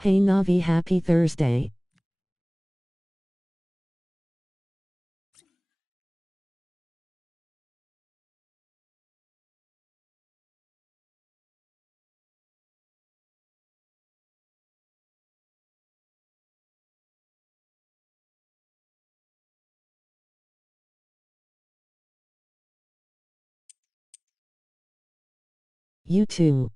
Hey Navi, happy Thursday. You too.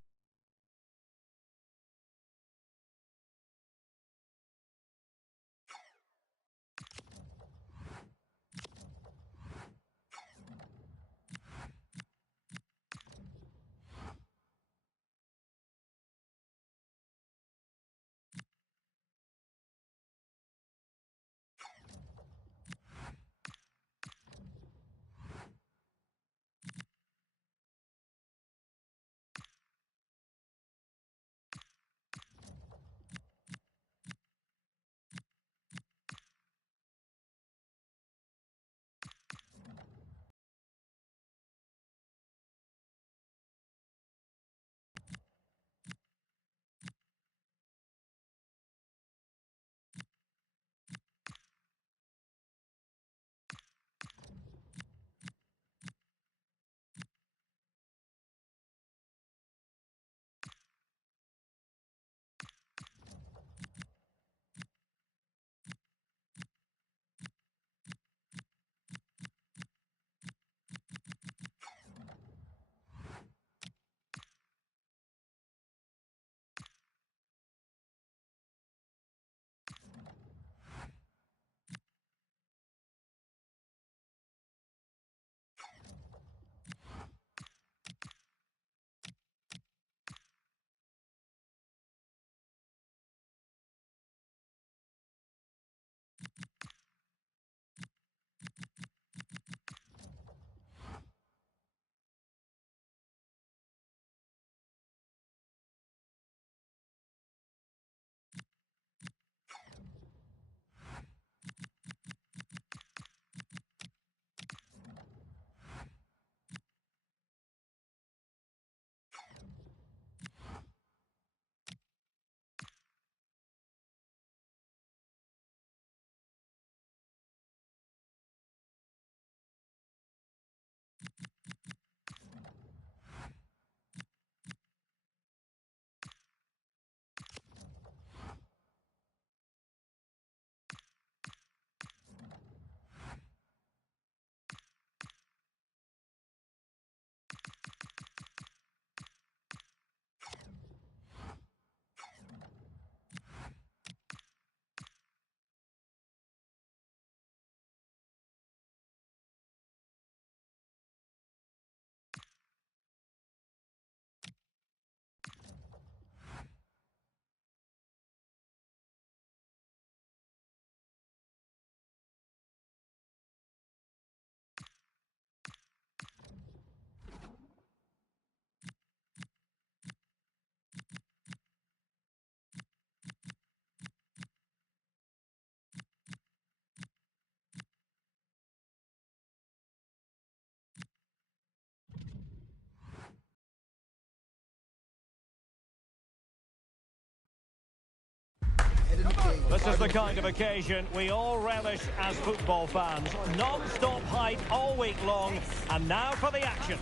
This is the kind of occasion we all relish as football fans. Non-stop hype all week long, and now for the action.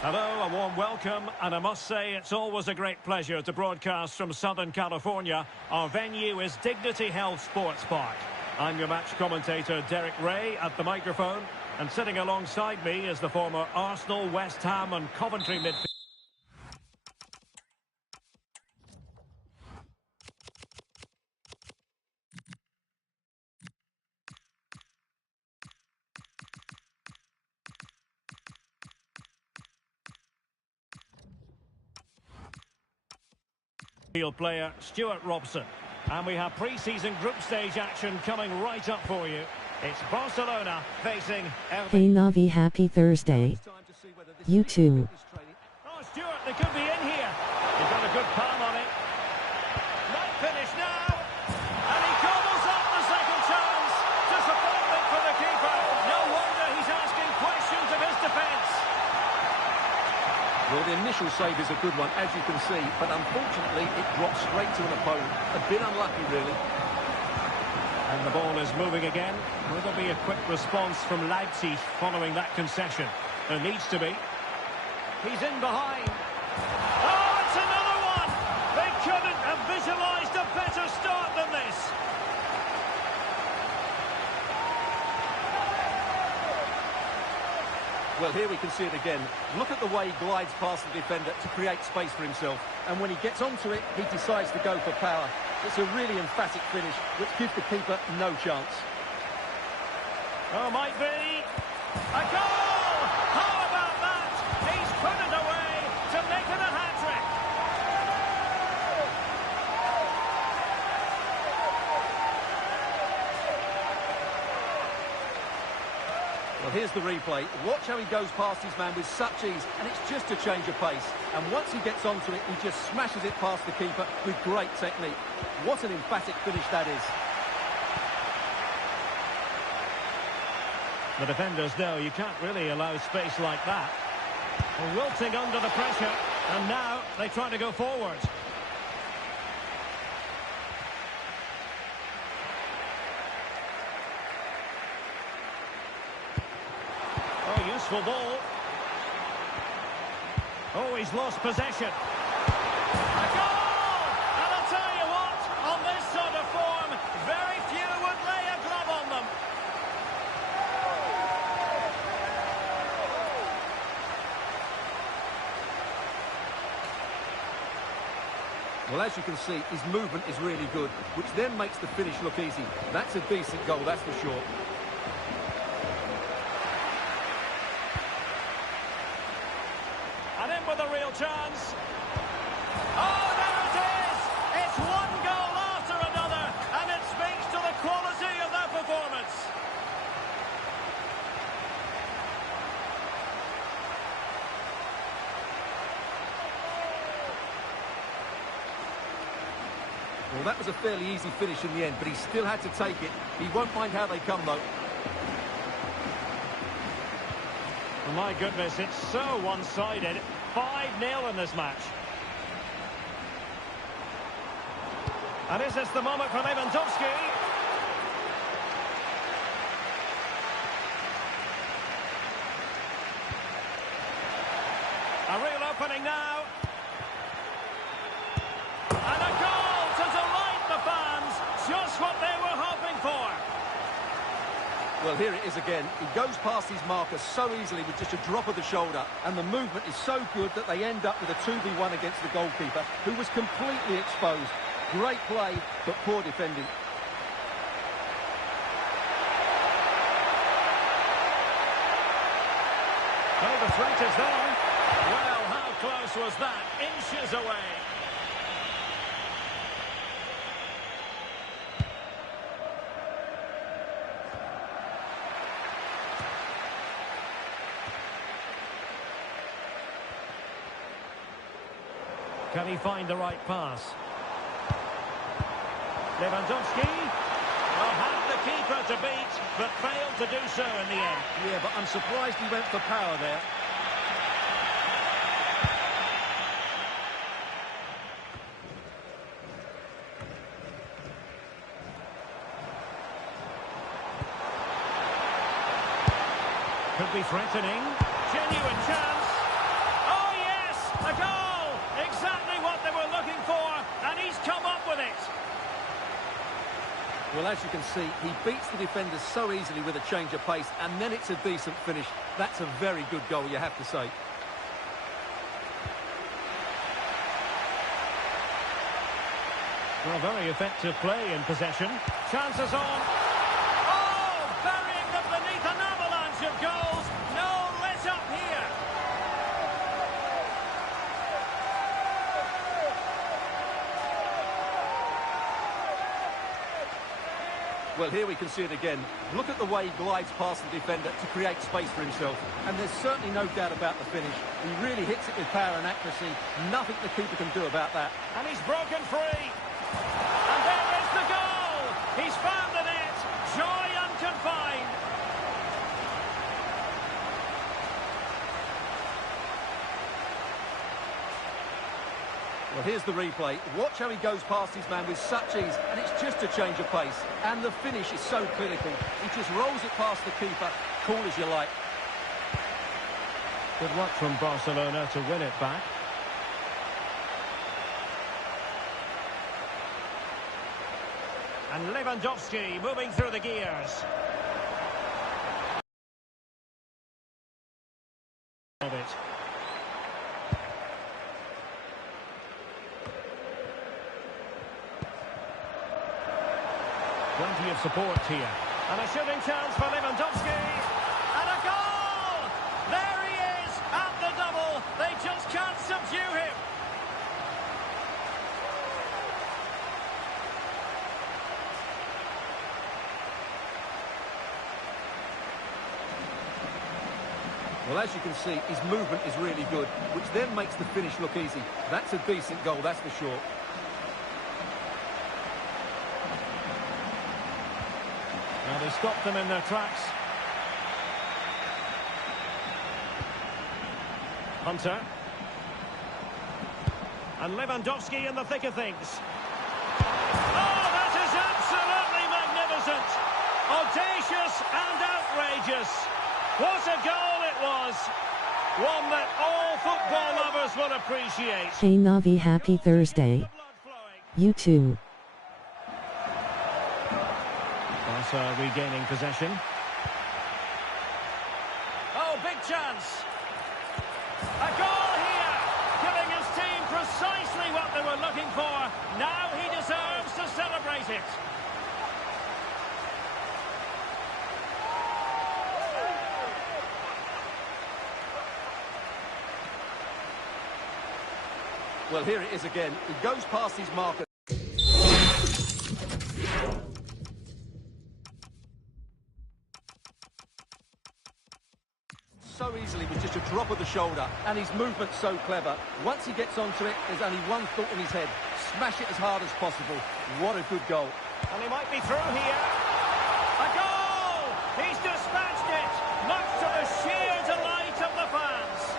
Hello, a warm welcome, and I must say it's always a great pleasure to broadcast from Southern California. Our venue is Dignity Health Sports Park. I'm your match commentator, Derek Ray, at the microphone, and sitting alongside me is the former Arsenal, West Ham and Coventry midfielder. Field player Stuart Robson. And we have pre-season group stage action coming right up for you. It's Barcelona facing Everton. Hey Navi, happy Thursday. You too. Oh, Stuart, they could be in here. He's got a good palm on it. initial save is a good one, as you can see, but unfortunately it drops straight to an opponent. A bit unlucky, really. And the ball is moving again. Will there be a quick response from Leipzig following that concession? There needs to be. He's in behind. Oh, it's another one! They couldn't have visualised a better start than this. Well, here we can see it again. Look at the way he glides past the defender to create space for himself. And when he gets onto it, he decides to go for power. It's a really emphatic finish, which gives the keeper no chance. Oh, might be. A goal! How about that? He's put it away to make it a hat-trick. Well, here's the replay. Watch how he goes past his man with such ease, and it's just a change of pace. And once he gets onto it, he just smashes it past the keeper with great technique. What an emphatic finish that is. The defenders know you can't really allow space like that. Wilting under the pressure, and now they try to go forward. Oh, useful ball. Oh, he's lost possession. A goal! And I'll tell you what, on this sort of form, very few would lay a glove on them. Well, as you can see, his movement is really good, which then makes the finish look easy. That's a decent goal, that's for sure. And in with a real chance. Oh, there it is! It's one goal after another, and it speaks to the quality of their performance. Well, that was a fairly easy finish in the end, but he still had to take it. He won't mind how they come, though. Oh, my goodness, it's so one-sided. 5-0 in this match. And is this the moment for Lewandowski? A real opening now. And a goal to delight the fans. Just what they were hoping for. Well, here it is again. He goes past his marker so easily with just a drop of the shoulder, and the movement is so good that they end up with a 2v1 against the goalkeeper, who was completely exposed. Great play, but poor defending. Oh, the threat is there. Well, how close was that? Inches away. Can he find the right pass? Lewandowski. Well, had the keeper to beat, but failed to do so in the end. Yeah, but I'm surprised he went for power there. Could be threatening. Genuine chance. Oh, yes! A goal! Exactly what they were looking for, and he's come up with it. Well, as you can see, he beats the defenders so easily with a change of pace, and then it's a decent finish. That's a very good goal, you have to say. Well, very effective play in possession. Chances on. Oh, burying them beneath an avalanche of goals. No let up here. Well, here we can see it again. Look at the way he glides past the defender to create space for himself. And there's certainly no doubt about the finish. He really hits it with power and accuracy. Nothing the keeper can do about that. And he's broken free. And there is the goal. He's found the net. Joy unconfined. Well, here's the replay. Watch how he goes past his man with such ease, and it's just a change of pace. And the finish is so clinical. He just rolls it past the keeper, cool as you like. Good luck from Barcelona to win it back. And Lewandowski moving through the gears. Of it. Plenty of support here. And a shooting chance for Lewandowski. And a goal! There he is at the double. They just can't subdue him. Well, as you can see, his movement is really good, which then makes the finish look easy. That's a decent goal, that's for sure. Now they stopped them in their tracks. Hunter. And Lewandowski in the thick of things. Oh, that is absolutely magnificent! Audacious and outrageous. What a goal it was! One that all football lovers will appreciate. Hey Navi, happy Thursday. You too. Barca regaining possession. Oh, big chance! A goal here! Giving his team precisely what they were looking for. Now he deserves to celebrate it. Well, here it is again. He goes past his marker. So easily with just a drop of the shoulder, and his movement's so clever. Once he gets onto it, there's only one thought in his head. Smash it as hard as possible. What a good goal. And he might be through here. A goal! He's dispatched it, much to the sheer delight of the fans.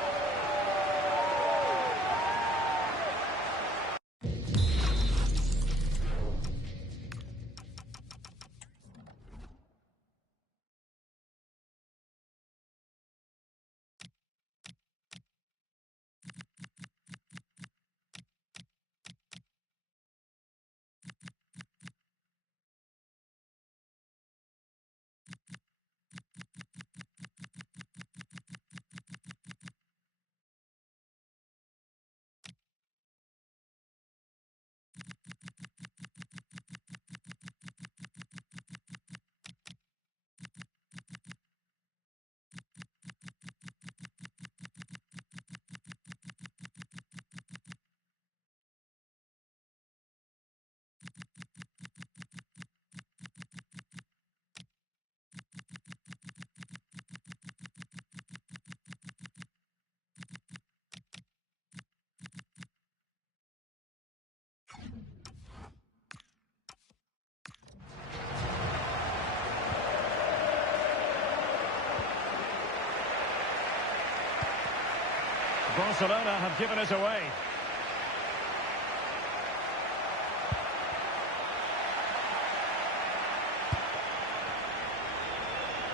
Barcelona have given it away.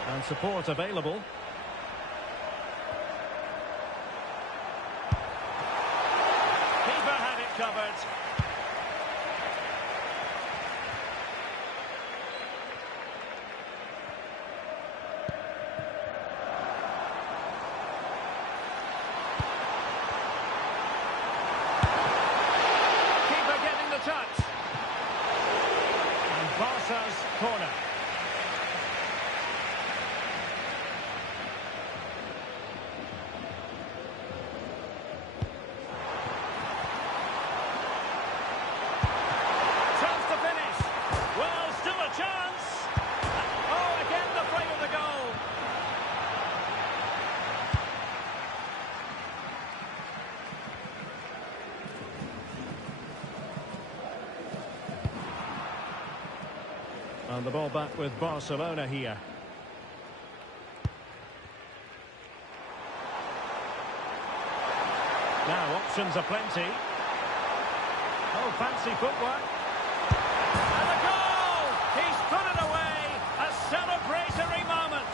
And support available. Keeper had it covered. Barca's corner. Chance to finish. Well, still a chance. Oh, again the frame of the goal. And the ball back with Barcelona here. Now options are plenty. Oh, fancy footwork. And a goal! He's put it away! A celebratory moment!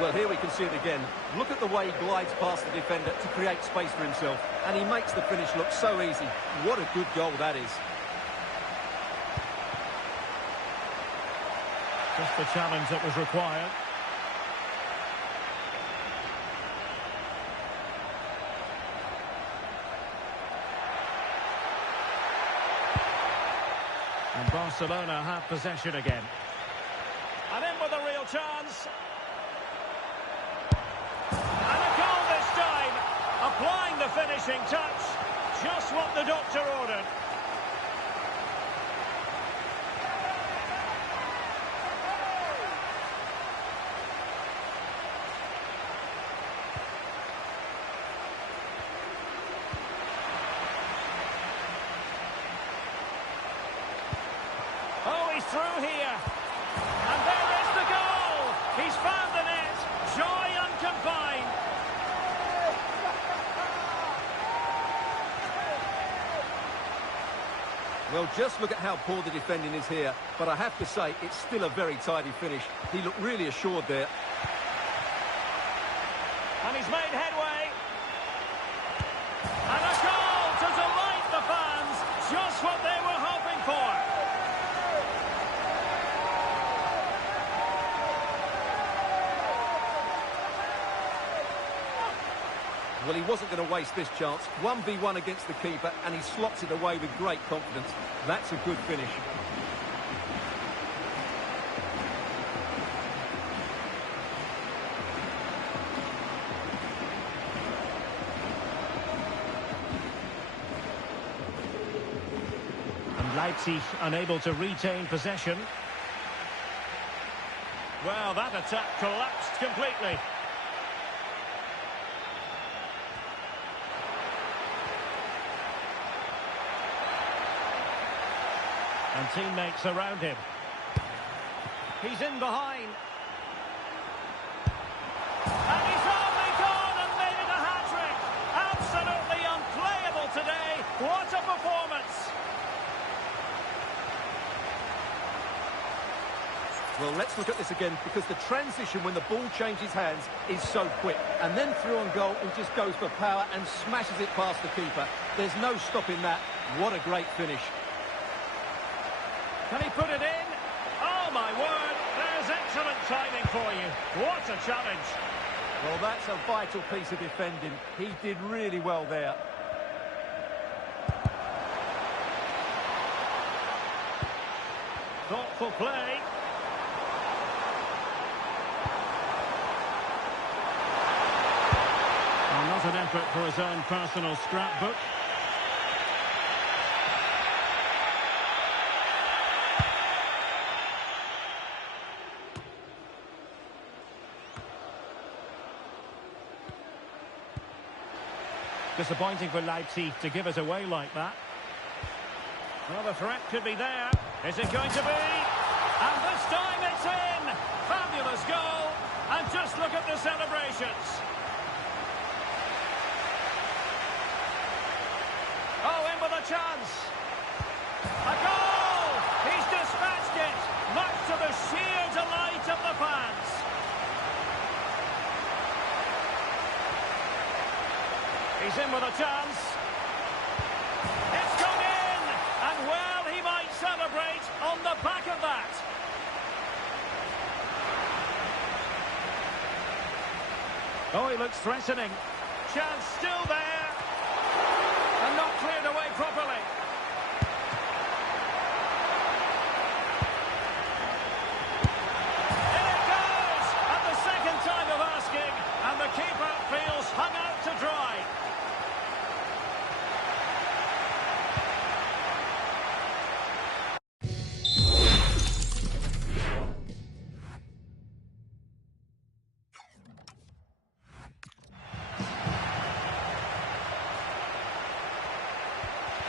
Well, here we can see it again. Look at the way he glides past the defender to create space for himself. And he makes the finish look so easy. What a good goal that is. Just the challenge that was required. And Barcelona have possession again. And in with a real chance. And a goal this time. Applying the finishing touch. Just what the doctor ordered. Oh, he's through here. And there is the goal. He's found the net. Joy unconfined. Well, just look at how poor the defending is here. But I have to say, it's still a very tidy finish. He looked really assured there. And he's made headway. And a goal to delight the fans. Just what they were hoping for. Well, he wasn't going to waste this chance. 1v1 against the keeper, and he slots it away with great confidence. That's a good finish. And Leipzig unable to retain possession. Well, that attack collapsed completely. And teammates around him. He's in behind. And he's only gone and made it a hat-trick. Absolutely unplayable today. What a performance. Well, let's look at this again, because the transition when the ball changes hands is so quick. And then through on goal, he just goes for power and smashes it past the keeper. There's no stopping that. What a great finish. Can he put it in? Oh, my word. There's excellent timing for you. What a challenge. Well, that's a vital piece of defending. He did really well there. Thoughtful play. Well, not an effort for his own personal scrapbook. Disappointing for Leipzig to give it away like that. Well, the threat could be there. Is it going to be? And this time it's in! Fabulous goal! And just look at the celebrations. Oh, in with a chance. A goal! He's dispatched it, much to the sheer delight of the fans. He's in with a chance. It's gone in! And well, he might celebrate on the back of that. Oh, he looks threatening. Chance still there. And not cleared away properly. In it goes! At the second time of asking. And the keeper feels hung out to dry.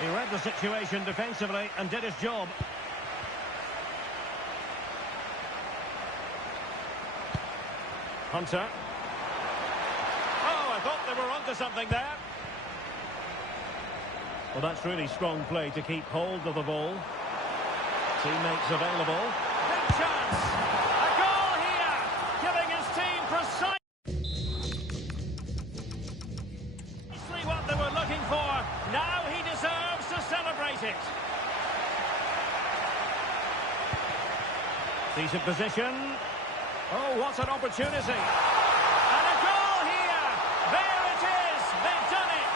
He read the situation defensively and did his job. Hunter. Oh, I thought they were onto something there. Well, that's really strong play to keep hold of the ball. Teammates available. Big chance. A goal here, giving his team precisely what they were looking for. Now he deserves to celebrate it. Decent position. Oh, what an opportunity. And a goal here. There it is. They've done it.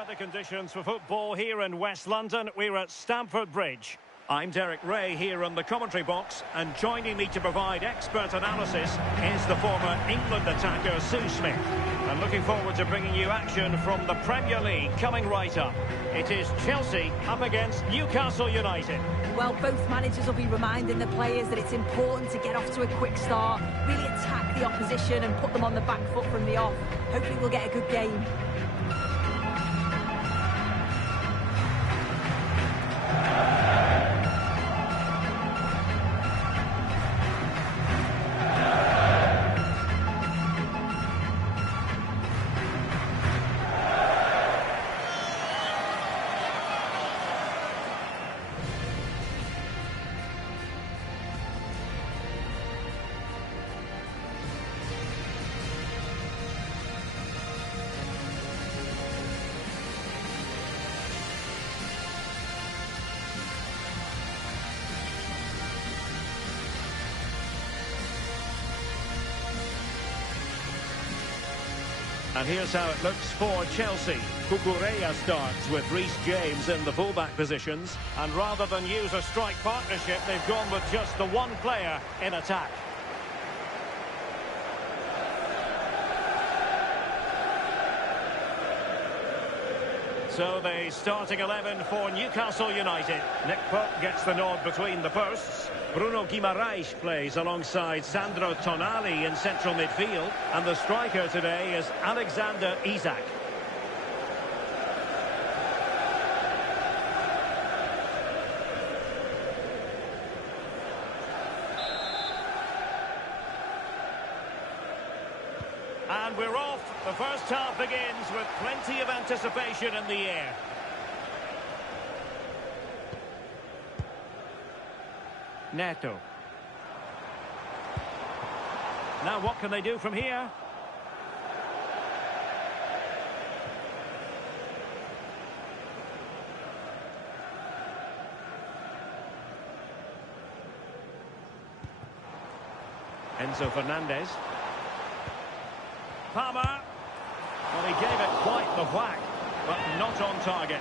weather conditions for football here in West London. We're at Stamford Bridge. I'm Derek Ray here on the commentary box, and joining me to provide expert analysis is the former England attacker Sue Smith. And looking forward to bringing you action from the Premier League coming right up. It is Chelsea up against Newcastle United. Well, both managers will be reminding the players that it's important to get off to a quick start, really attack the opposition and put them on the back foot from the off. Hopefully we'll get a good game. And here's how it looks for Chelsea. Cucurella starts with Reece James in the fullback positions. And rather than use a strike partnership, they've gone with just the one player in attack. So the starting 11 for Newcastle United. Nick Pope gets the nod between the posts. Bruno Guimaraes plays alongside Sandro Tonali in central midfield. And the striker today is Alexander Isak. And we're off. The first half begins with plenty of anticipation in the air. Neto. Now what can they do from here? Enzo Fernandez. Palmer. Well, he gave it quite the whack, but not on target.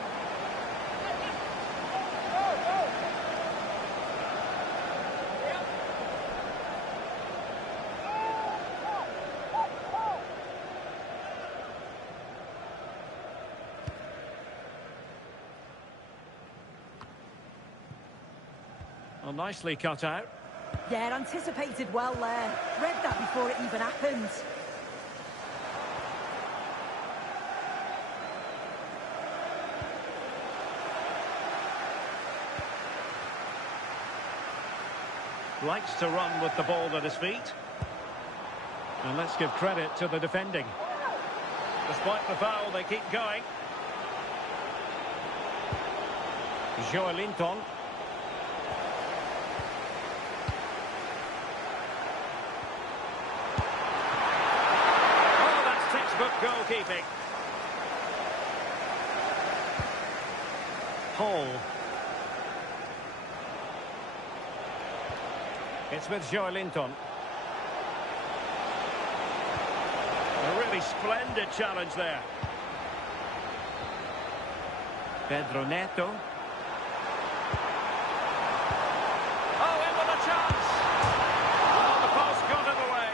Well, nicely cut out. Yeah, anticipated well there. Read that before it even happened. Likes to run with the ball at his feet. And let's give credit to the defending. Despite the foul, they keep going. Joelinton. Oh, that's textbook goalkeeping. Hall. It's with Joelinton. A really splendid challenge there. Pedro Neto. Oh, in with a chance! Well, the post got in the way.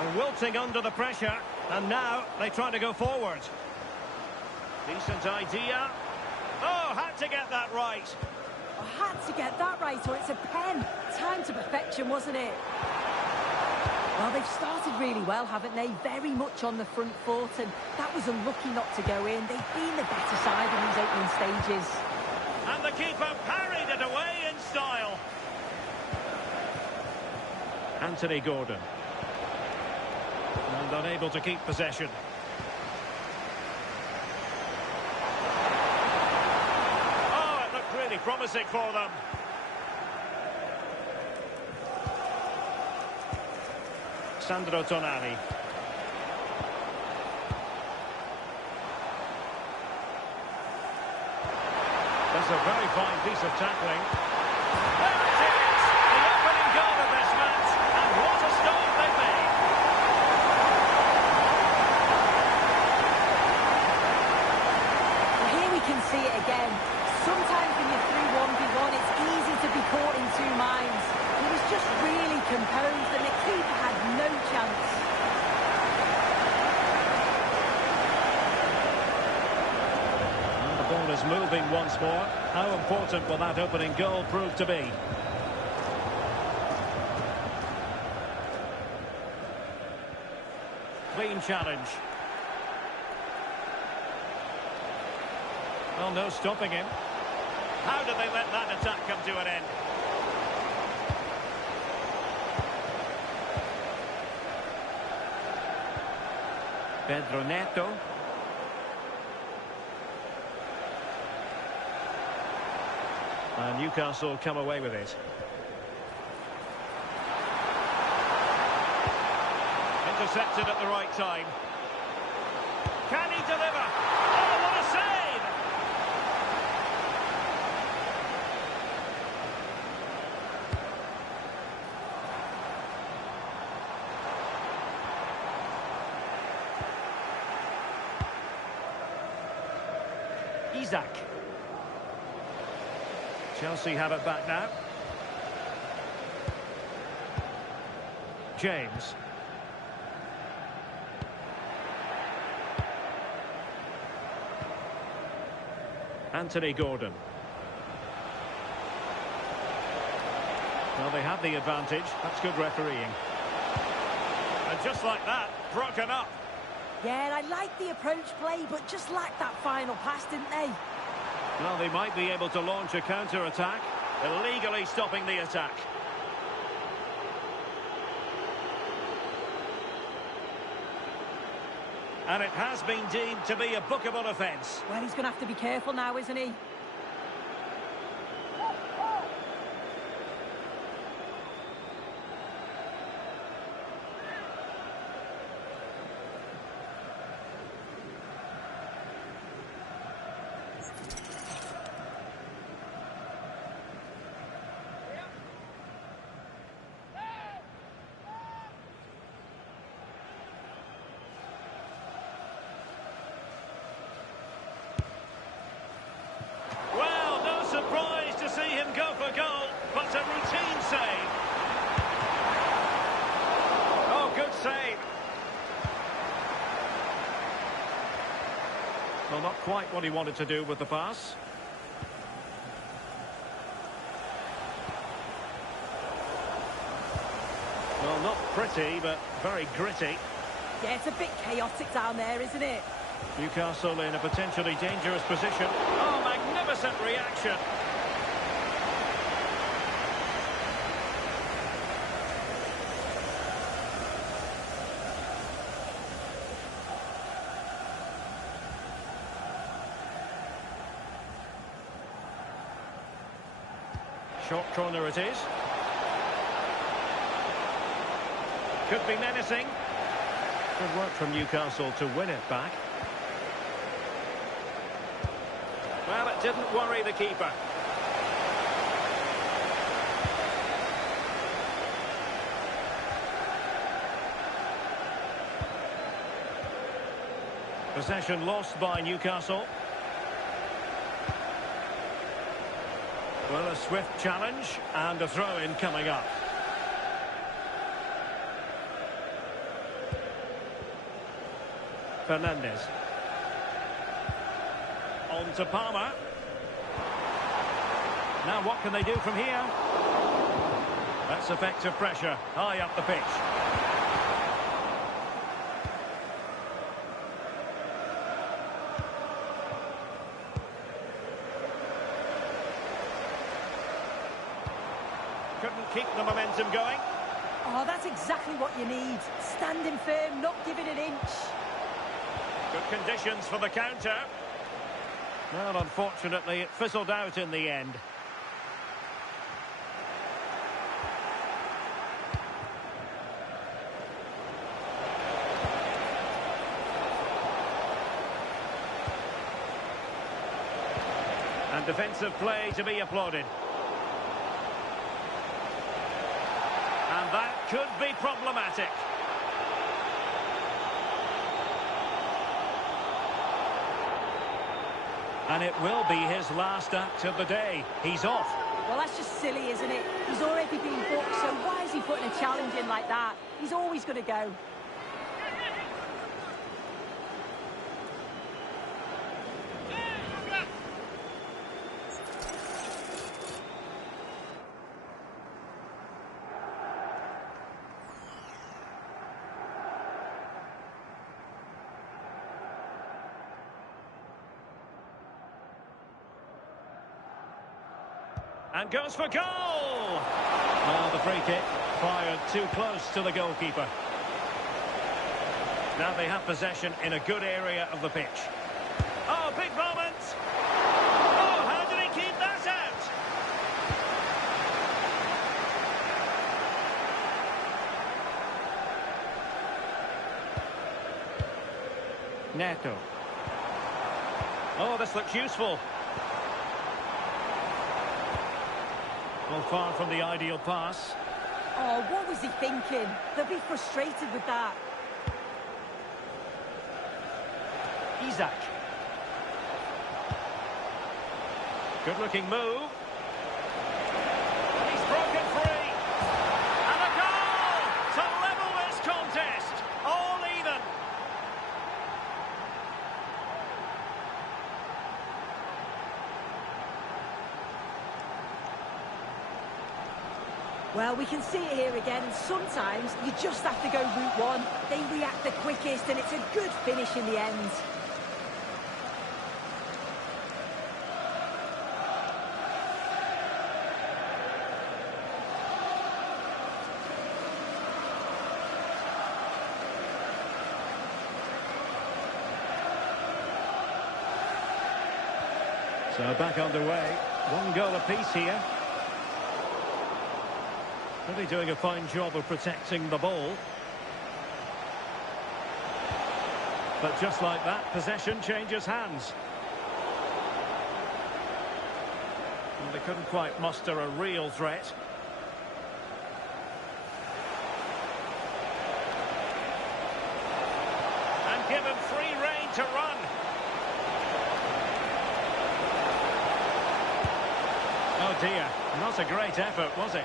They're wilting under the pressure, and now they try to go forward. Decent idea. Oh, had to get that right. I had to get that right, or it's a pen. Time to perfection, wasn't it? Well, they've started really well, haven't they? Very much on the front foot, and that was unlucky not to go in. They've been the better side in these opening stages. And the keeper parried it away in style. Anthony Gordon. And unable to keep possession. Really promising for them. Sandro Tonali. That's a very fine piece of tackling. There it is! The opening goal of this match, and what a start they've made! just really composed and the keeper had no chance. And the ball is moving once more. How important will that opening goal prove to be? Clean challenge. Well, no stopping him. How did they let that attack come to an end? Pedro Neto. And Newcastle come away with it. Intercepted at the right time. Can he deliver? Oh, what a save! Isak. Chelsea have it back now. James. Anthony Gordon. Well, they have the advantage. That's good refereeing. And just like that, broken up. Yeah, I like the approach play, but just lacked that final pass, didn't they? Well, they might be able to launch a counter-attack, illegally stopping the attack. And it has been deemed to be a bookable offence. Well, he's going to have to be careful now, isn't he? Surprised to see him go for goal, but a routine save. Oh, good save. Well, not quite what he wanted to do with the pass. Well, not pretty, but very gritty. Yeah, it's a bit chaotic down there, isn't it? Newcastle in a potentially dangerous position. Oh, magnificent reaction. Short corner it is. Could be menacing. Good work from Newcastle to win it back. Well, it didn't worry the keeper. Possession lost by Newcastle. Well, a swift challenge and a throw-in coming up. Fernandes. On to Palmer. Now what can they do from here? That's effective pressure, high up the pitch. Couldn't keep the momentum going. Oh, that's exactly what you need. Standing firm, not giving an inch. Good conditions for the counter. Well, unfortunately, it fizzled out in the end. And defensive play to be applauded. And that could be problematic. And it will be his last act of the day. He's off. Well, that's just silly, isn't it? He's already been booked, so why is he putting a challenge in like that? He's always going to go. And goes for goal! Well, the free kick fired too close to the goalkeeper. Now they have possession in a good area of the pitch. Oh, big moment! Oh, how did he keep that out? Neto. Oh, this looks useful. Well, far from the ideal pass. Oh, what was he thinking? They'll be frustrated with that. Isak. Good-looking move. And he's broken free. And a goal to level this contest. All even. Well, we can see it here again, and sometimes you just have to go route one. They react the quickest, and it's a good finish in the end. So back underway. One goal apiece here. Really doing a fine job of protecting the ball. But just like that, possession changes hands. Well, they couldn't quite muster a real threat. And given free rein to run. Oh dear, not a great effort, was it?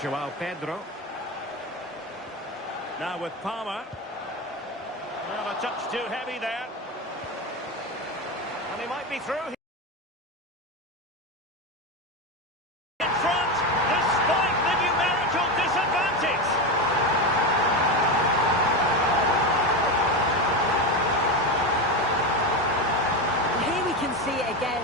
João Pedro. Now with Palmer. Well, a touch too heavy there. And he might be through. In front, despite the numerical disadvantage. Here we can see it again.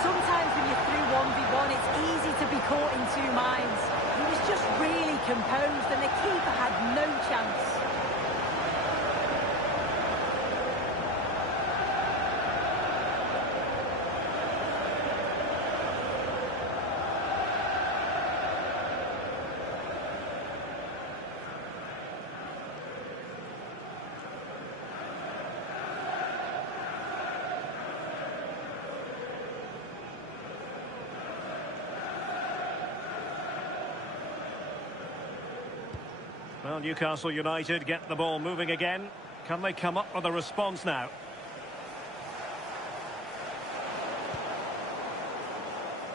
Sometimes when you're through 1v1, it's easy to be caught in two minds. He was just really composed and the keeper had no chance. Well, Newcastle United get the ball moving again. Can they come up with a response now?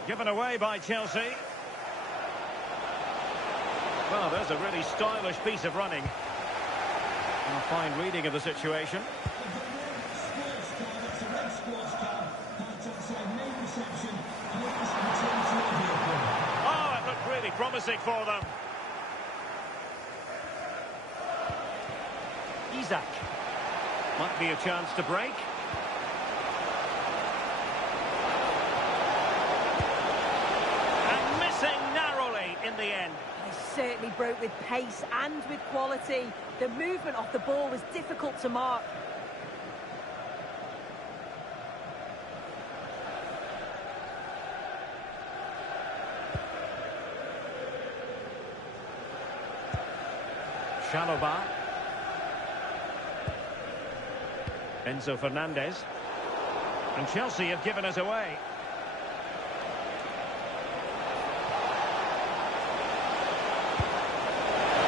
Given away by Chelsea. Well, there's a really stylish piece of running. And a fine reading of the situation. Oh, it looked really promising for them. Isak. Might be a chance to break. And certainly broke with pace and with quality. The movement off the ball was difficult to mark. Chalobah. Enzo Fernandez. And Chelsea have given us away.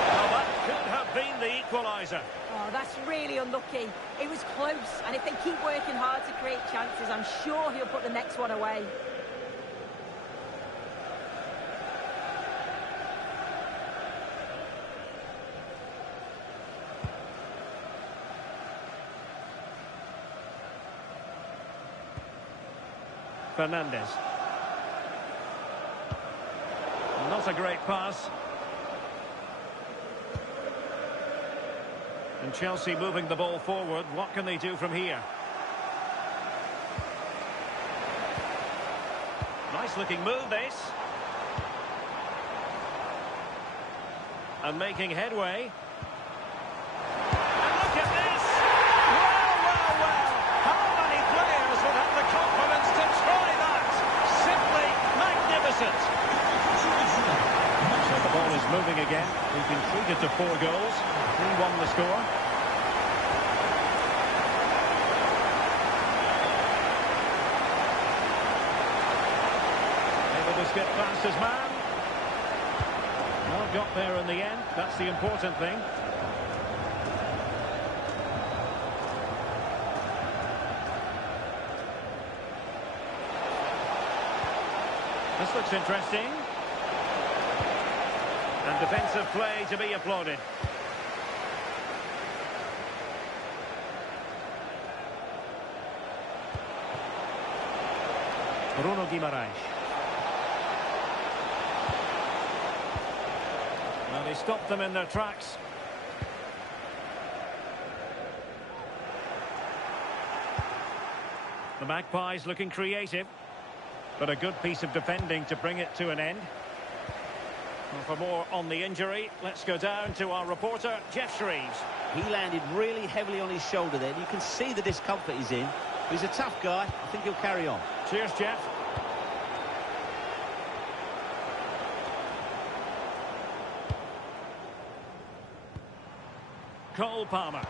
Well, that could have been the equaliser. Oh, that's really unlucky. It was close, and if they keep working hard to create chances, I'm sure he'll put the next one away. Fernandez. Not a great pass. And Chelsea moving the ball forward. What can they do from here? Nice looking move, this. And making headway. And look at this! Well, well, well! How many players would have the confidence to try that? Simply magnificent! So the ball is moving again. We've been treated to 4 goals. 3-1 the score. Able to skip past his man. Well, got there in the end. That's the important thing. This looks interesting. And defensive play to be applauded. Bruno Guimaraes. Well, he stopped them in their tracks. The Magpies looking creative, but a good piece of defending to bring it to an end. Well, for more on the injury, let's go down to our reporter, Geoff Shreeves. He landed really heavily on his shoulder there. You can see the discomfort he's in. He's a tough guy. I think he'll carry on. Cheers, Jeff. Cole Palmer.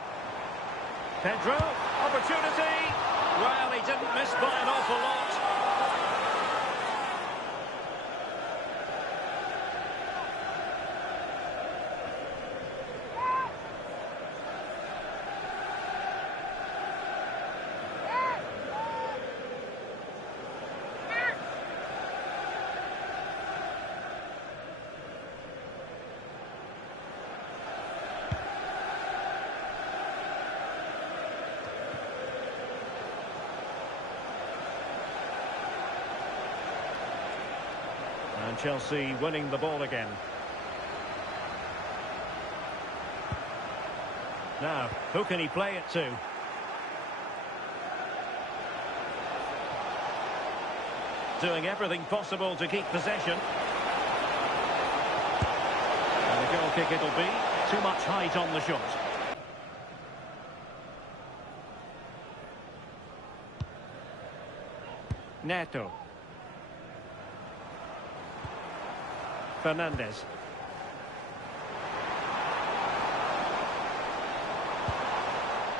Pedro, opportunity. Well, he didn't miss by an awful lot. And Chelsea winning the ball again. Now, who can he play it to? Doing everything possible to keep possession. And the goal kick it'll be. Too much height on the shot. Neto. Fernandez.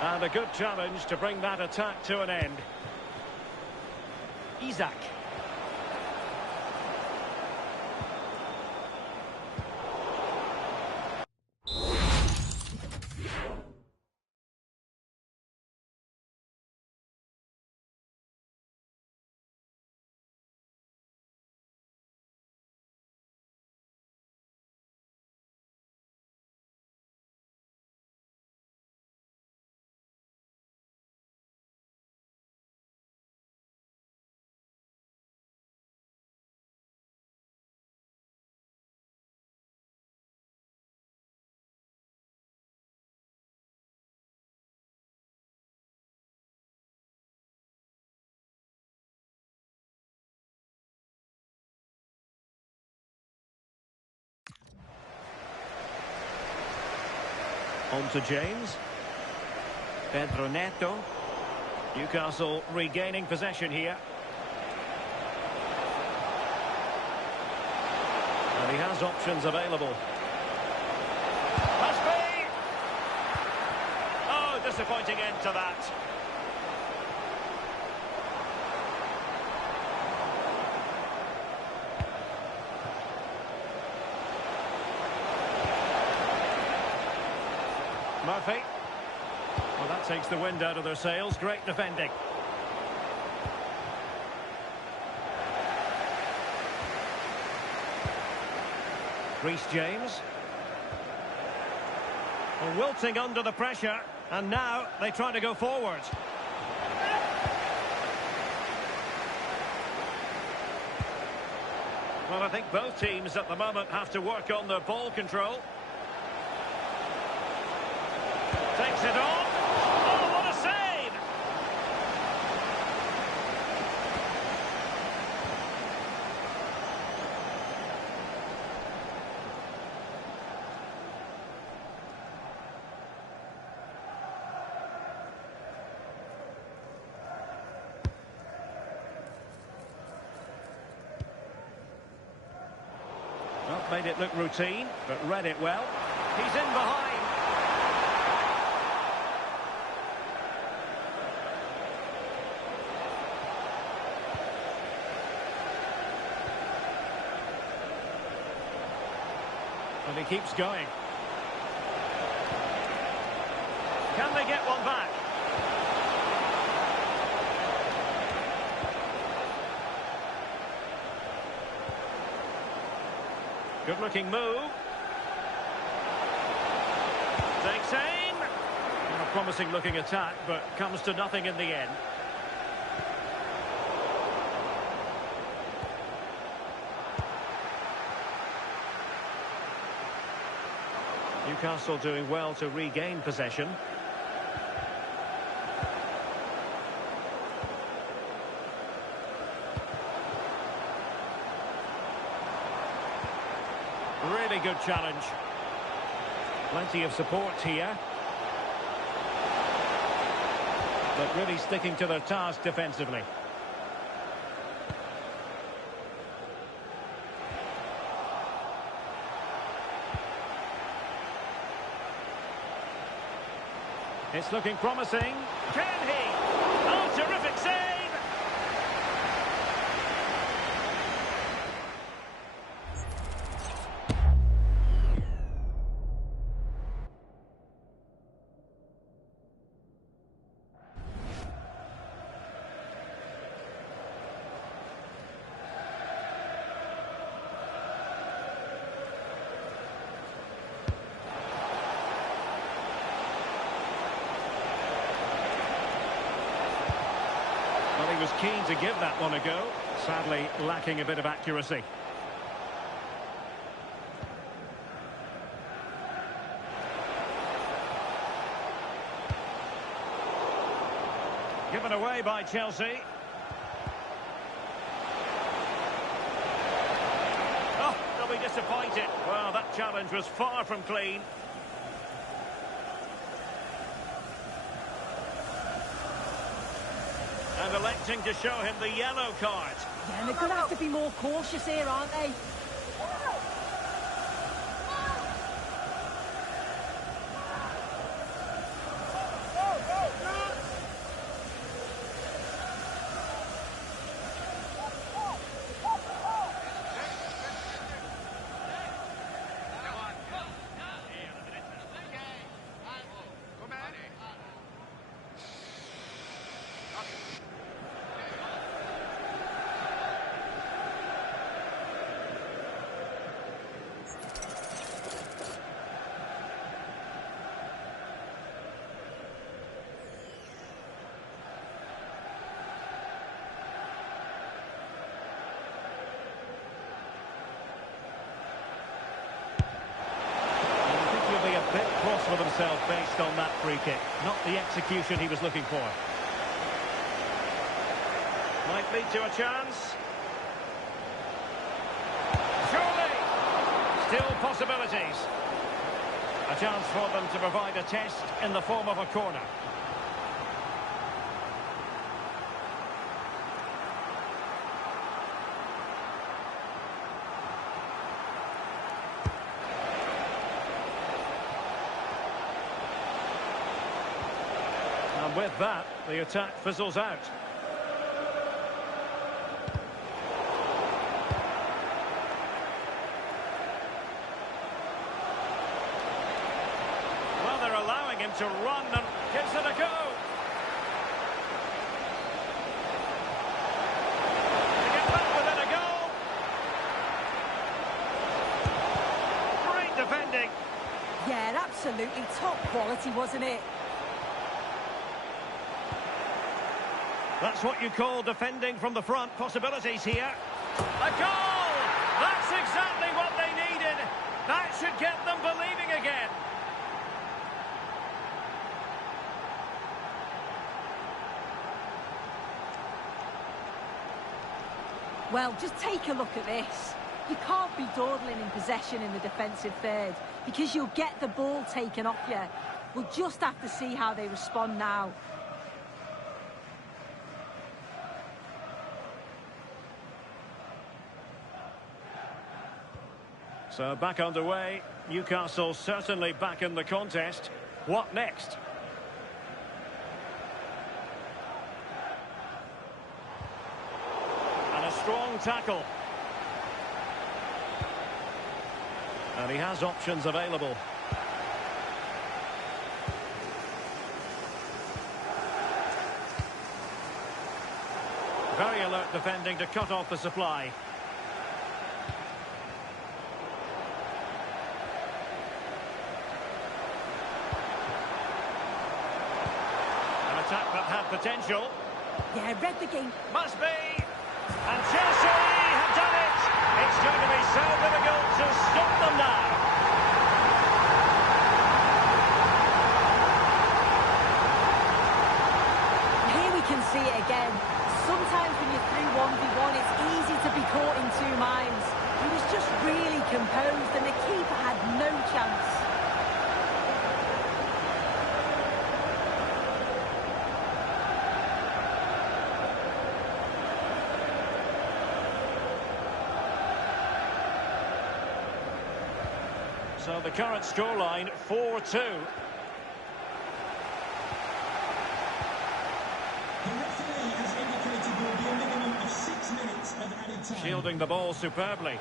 And a good challenge to bring that attack to an end. Isak. On to James. Pedro Neto. Newcastle regaining possession here. And he has options available. Must be! Oh, disappointing end to that. Murphy. Well, that takes the wind out of their sails. Great defending. Reece James. Well, wilting under the pressure, and now they try to go forward. Well, I think both teams at the moment have to work on their ball control. Takes it on. Oh, what a save! Not made it look routine, but read it well. He's in behind. And he keeps going. Can they get one back? Good-looking move. Takes aim. A promising-looking attack, but comes to nothing in the end. Newcastle doing well to regain possession. Really good challenge. Plenty of support here. But really sticking to their task defensively. It's looking promising. Can he? Oh, terrific save! Well, he was keen to give that one a go. Sadly, lacking a bit of accuracy. Given away by Chelsea. Oh, they'll be disappointed. Well, that challenge was far from clean. And electing to show him the yellow card. Yeah, they're going to have to be more cautious here, aren't they? Bit cross with himself based on that free kick. Not the execution he was looking for. Might lead to a chance. Surely! Still possibilities. A chance for them to provide a test in the form of a corner. And with that, the attack fizzles out. Well, they're allowing him to run and gives it a go. To get back within a goal. Great defending. Yeah, absolutely top quality, wasn't it? That's what you call defending from the front. Possibilities here. A goal! That's exactly what they needed. That should get them believing again. Well, just take a look at this. You can't be dawdling in possession in the defensive third because you'll get the ball taken off you. We'll just have to see how they respond now. So back underway. Newcastle certainly back in the contest. What next? And a strong tackle. And he has options available. Very alert defending to cut off the supply. Attack that had potential. Yeah, read the game. Must be. And Chelsea have done it. It's going to be so difficult to stop them now. Here we can see it again. Sometimes when you're through 1v1, it's easy to be caught in two minds. He was just really composed and the keeper had no chance. So the current scoreline, 4-2. Shielding the ball superbly.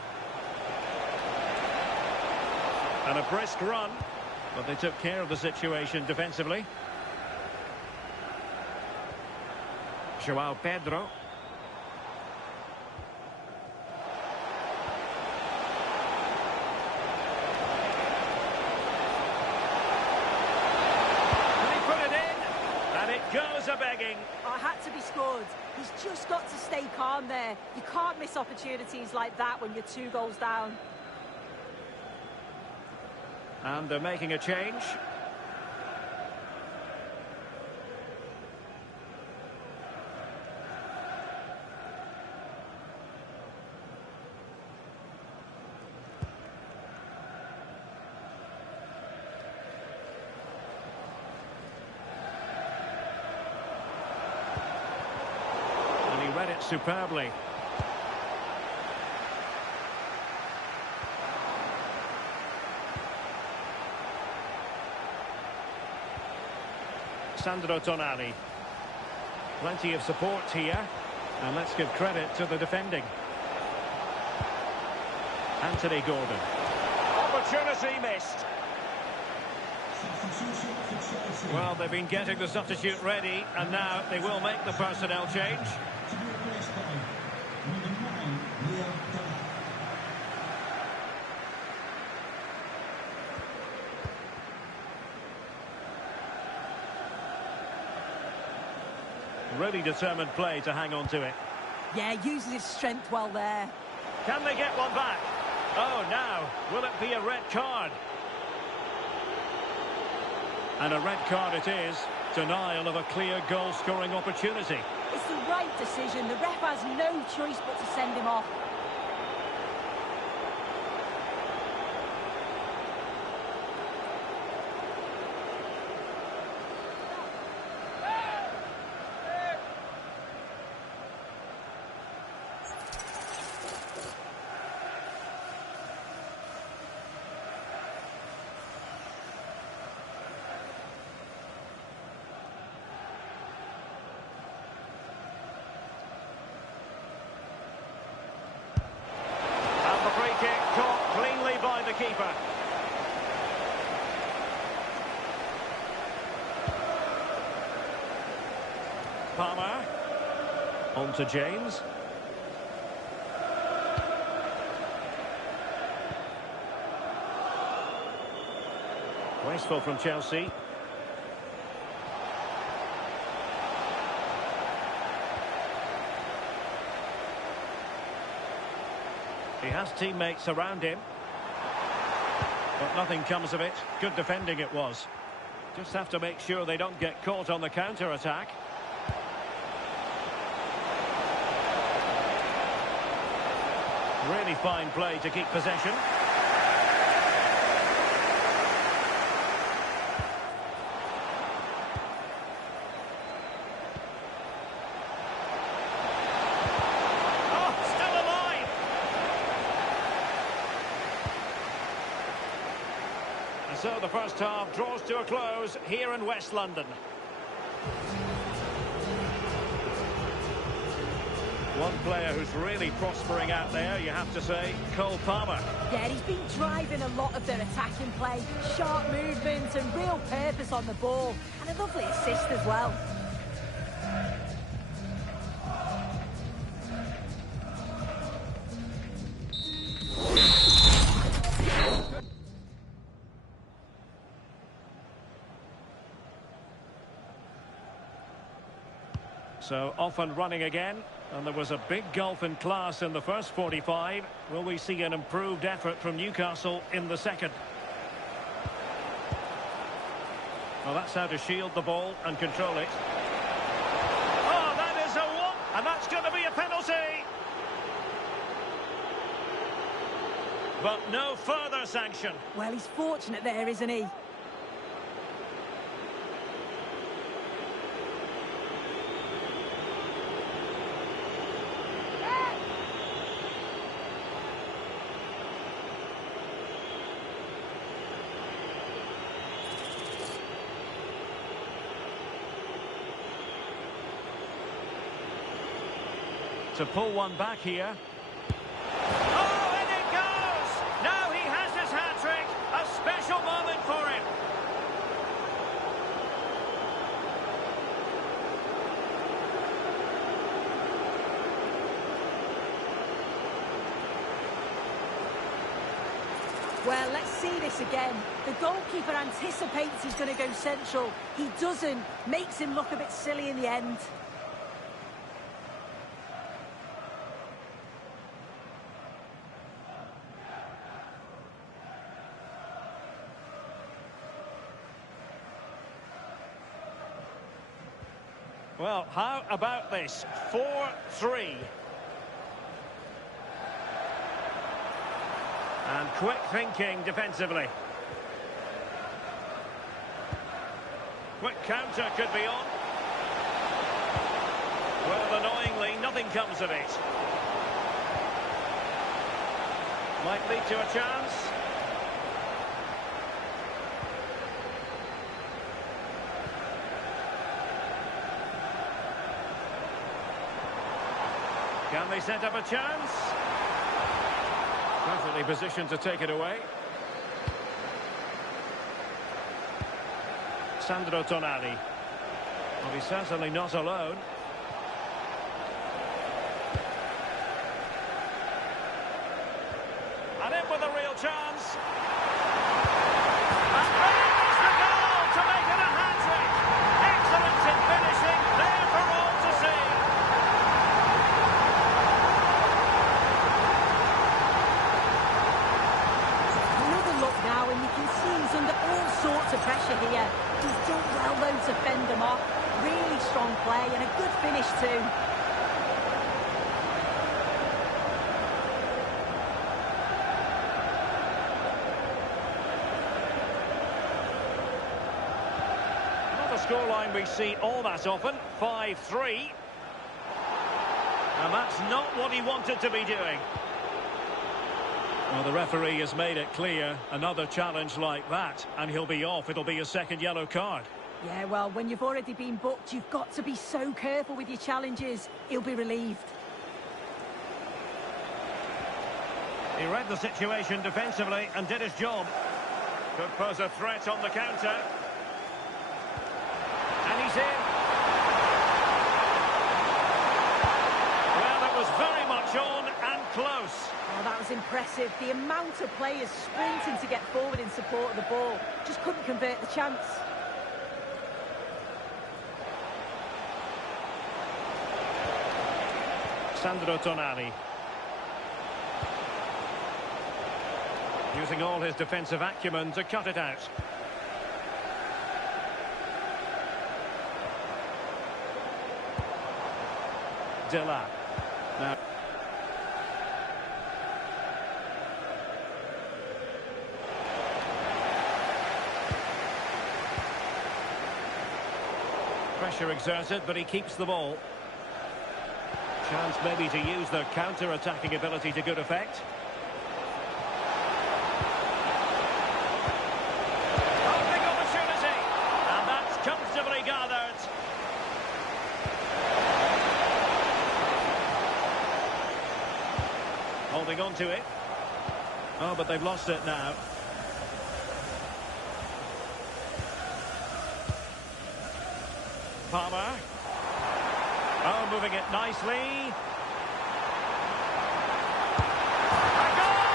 And a brisk run, but they took care of the situation defensively. João Pedro. Goes a begging. I had to be scored. He's just got to stay calm there. You can't miss opportunities like that when you're 2 goals down. And they're making a change. Read it superbly. Sandro Tonali. Plenty of support here. And let's give credit to the defending. Anthony Gordon. Opportunity missed. Well, they've been getting the substitute ready, and now they will make the personnel change. Really determined play to hang on to it. Yeah, uses his strength well there. Can they get one back? Oh, now, will it be a red card? And a red card it is. Denial of a clear goal-scoring opportunity. It's the right decision. The ref has no choice but to send him off. defended by the keeper. Palmer. On to James. Wasteful from Chelsea. He has teammates around him. But nothing comes of it. Good defending it was. Just have to make sure they don't get caught on the counter-attack. Really fine play to keep possession. Oh, still alive! And so the first half draws to a close here in West London. One player who's really prospering out there, you have to say, Cole Palmer. Yeah, he's been driving a lot of their attacking play. Sharp movement and real purpose on the ball. And a lovely assist as well. So off and running again. And there was a big gulf in class in the first 45. Will we see an improved effort from Newcastle in the second? Well, that's how to shield the ball and control it. Oh, that is a one! And that's going to be a penalty! But no further sanction. Well, he's fortunate there, isn't he? To pull one back here. Oh, and it goes! Now he has his hat-trick. A special moment for him. Well, let's see this again. The goalkeeper anticipates he's going to go central. He doesn't. Makes him look a bit silly in the end. Well, how about this? 4-3. And quick thinking defensively. Quick counter could be on. Well, annoyingly, nothing comes of it. Might lead to a chance. Can they set up a chance? Perfectly positioned to take it away. Sandro Tonali. Well, he's certainly not alone. And in with a real chance. And there is the goal to make it a hat-trick. Excellence in finishing, there for all to see. Now, and you can see he's under all sorts of pressure here. He's done well, though, to fend them off. Really strong play and a good finish, too. Not a scoreline we see all that often. 5-3. And that's not what he wanted to be doing. Well, the referee has made it clear, another challenge like that, and he'll be off. It'll be a second yellow card. Yeah, well, when you've already been booked, you've got to be so careful with your challenges. He'll be relieved. He read the situation defensively and did his job. Could pose a threat on the counter. And he's in. Well, it was very much on and close. Oh, that was impressive. The amount of players sprinting to get forward in support of the ball. Just couldn't convert the chance. Sandro Tonali. Using all his defensive acumen to cut it out. Dilla. Now. Pressure exerted, but he keeps the ball. Chance maybe to use their counter-attacking ability to good effect. Oh, big opportunity! And that's comfortably gathered. Holding on to it. Oh, but they've lost it now. Palmer. Oh, moving it nicely. A goal!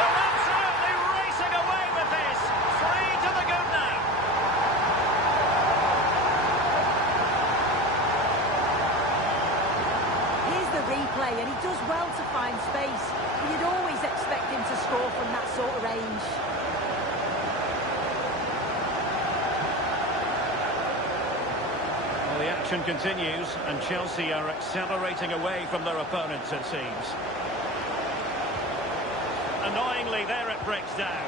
They're absolutely racing away with this. 3 to the good now. Here's the replay, and he does well to find space. You'd always expect him to score from that sort of range. The action continues, and Chelsea are accelerating away from their opponents, it seems. Annoyingly, there it breaks down.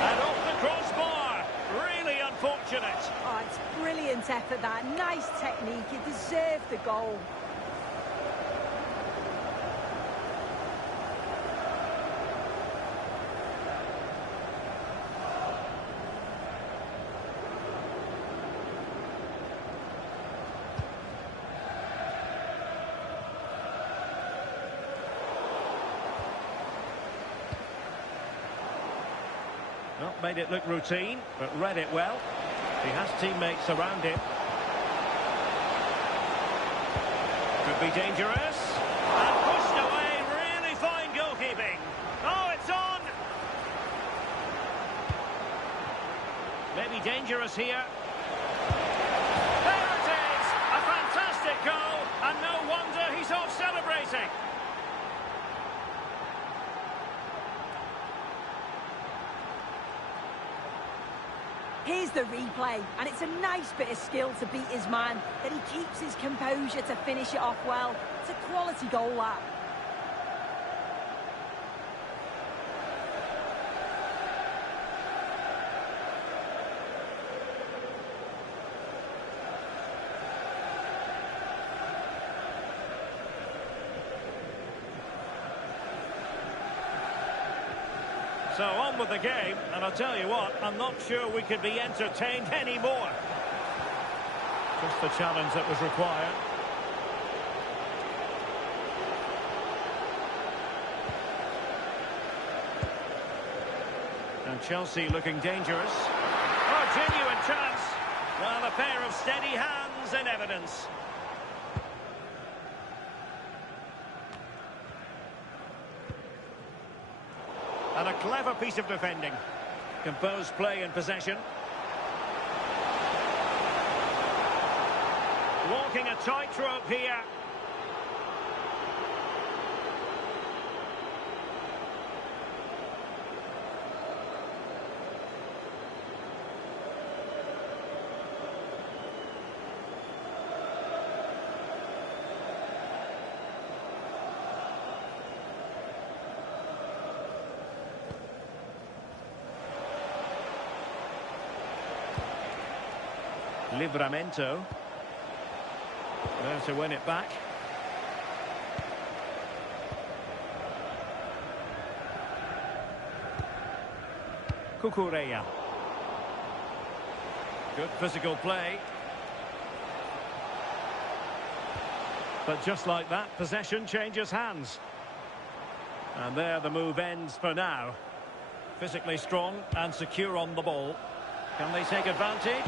And off the crossbar. Really unfortunate. Oh, it's brilliant effort, that. Nice technique. He deserved the goal. Not made it look routine, but read it well. He has teammates around him. Could be dangerous. And pushed away. Really fine goalkeeping. Oh, it's on. Maybe dangerous here. There it is. A fantastic goal. And no wonder he's off celebrating. Here's the replay, and it's a nice bit of skill to beat his man, that he keeps his composure to finish it off well. It's a quality goal, that. So on with the game, and I'll tell you what, I'm not sure we could be entertained anymore. Just the challenge that was required. And Chelsea looking dangerous. Oh, genuine chance. Well, a pair of steady hands in evidence. And a clever piece of defending. Composed play in possession. Walking a tightrope here. Livramento. There to win it back. Cucurella. Good physical play. But just like that, possession changes hands. And there the move ends for now. Physically strong and secure on the ball. Can they take advantage?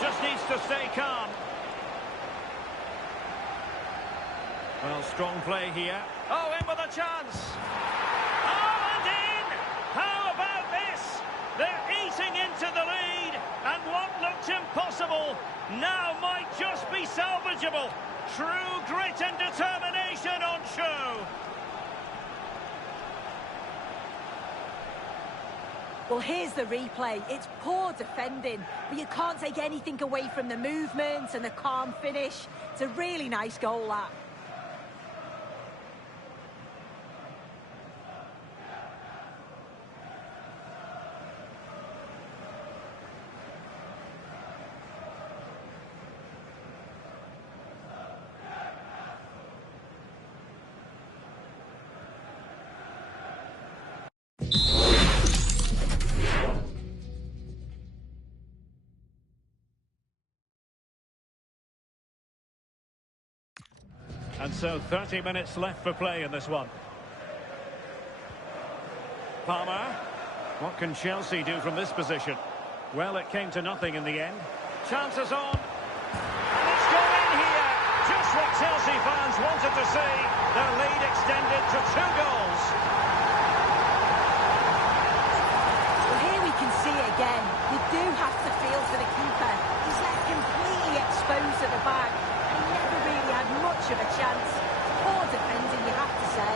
Just needs to stay calm. Well, strong play here. Oh, in with a chance. Oh, and in! How about this? They're eating into the lead, and what looked impossible now might just be salvageable. True grit and determination on show. Well, here's the replay. It's poor defending, but you can't take anything away from the movement and the calm finish. It's a really nice goal, that. And so 30 minutes left for play in this one. Palmer. What can Chelsea do from this position? Well, it came to nothing in the end. Chances on. And it's gone in here. Just what Chelsea fans wanted to see. Their lead extended to 2 goals. Well, here we can see it again. You do have to feel for the keeper. He's left completely exposed at the back. He never really had much of a chance. Poor defending, you have to say.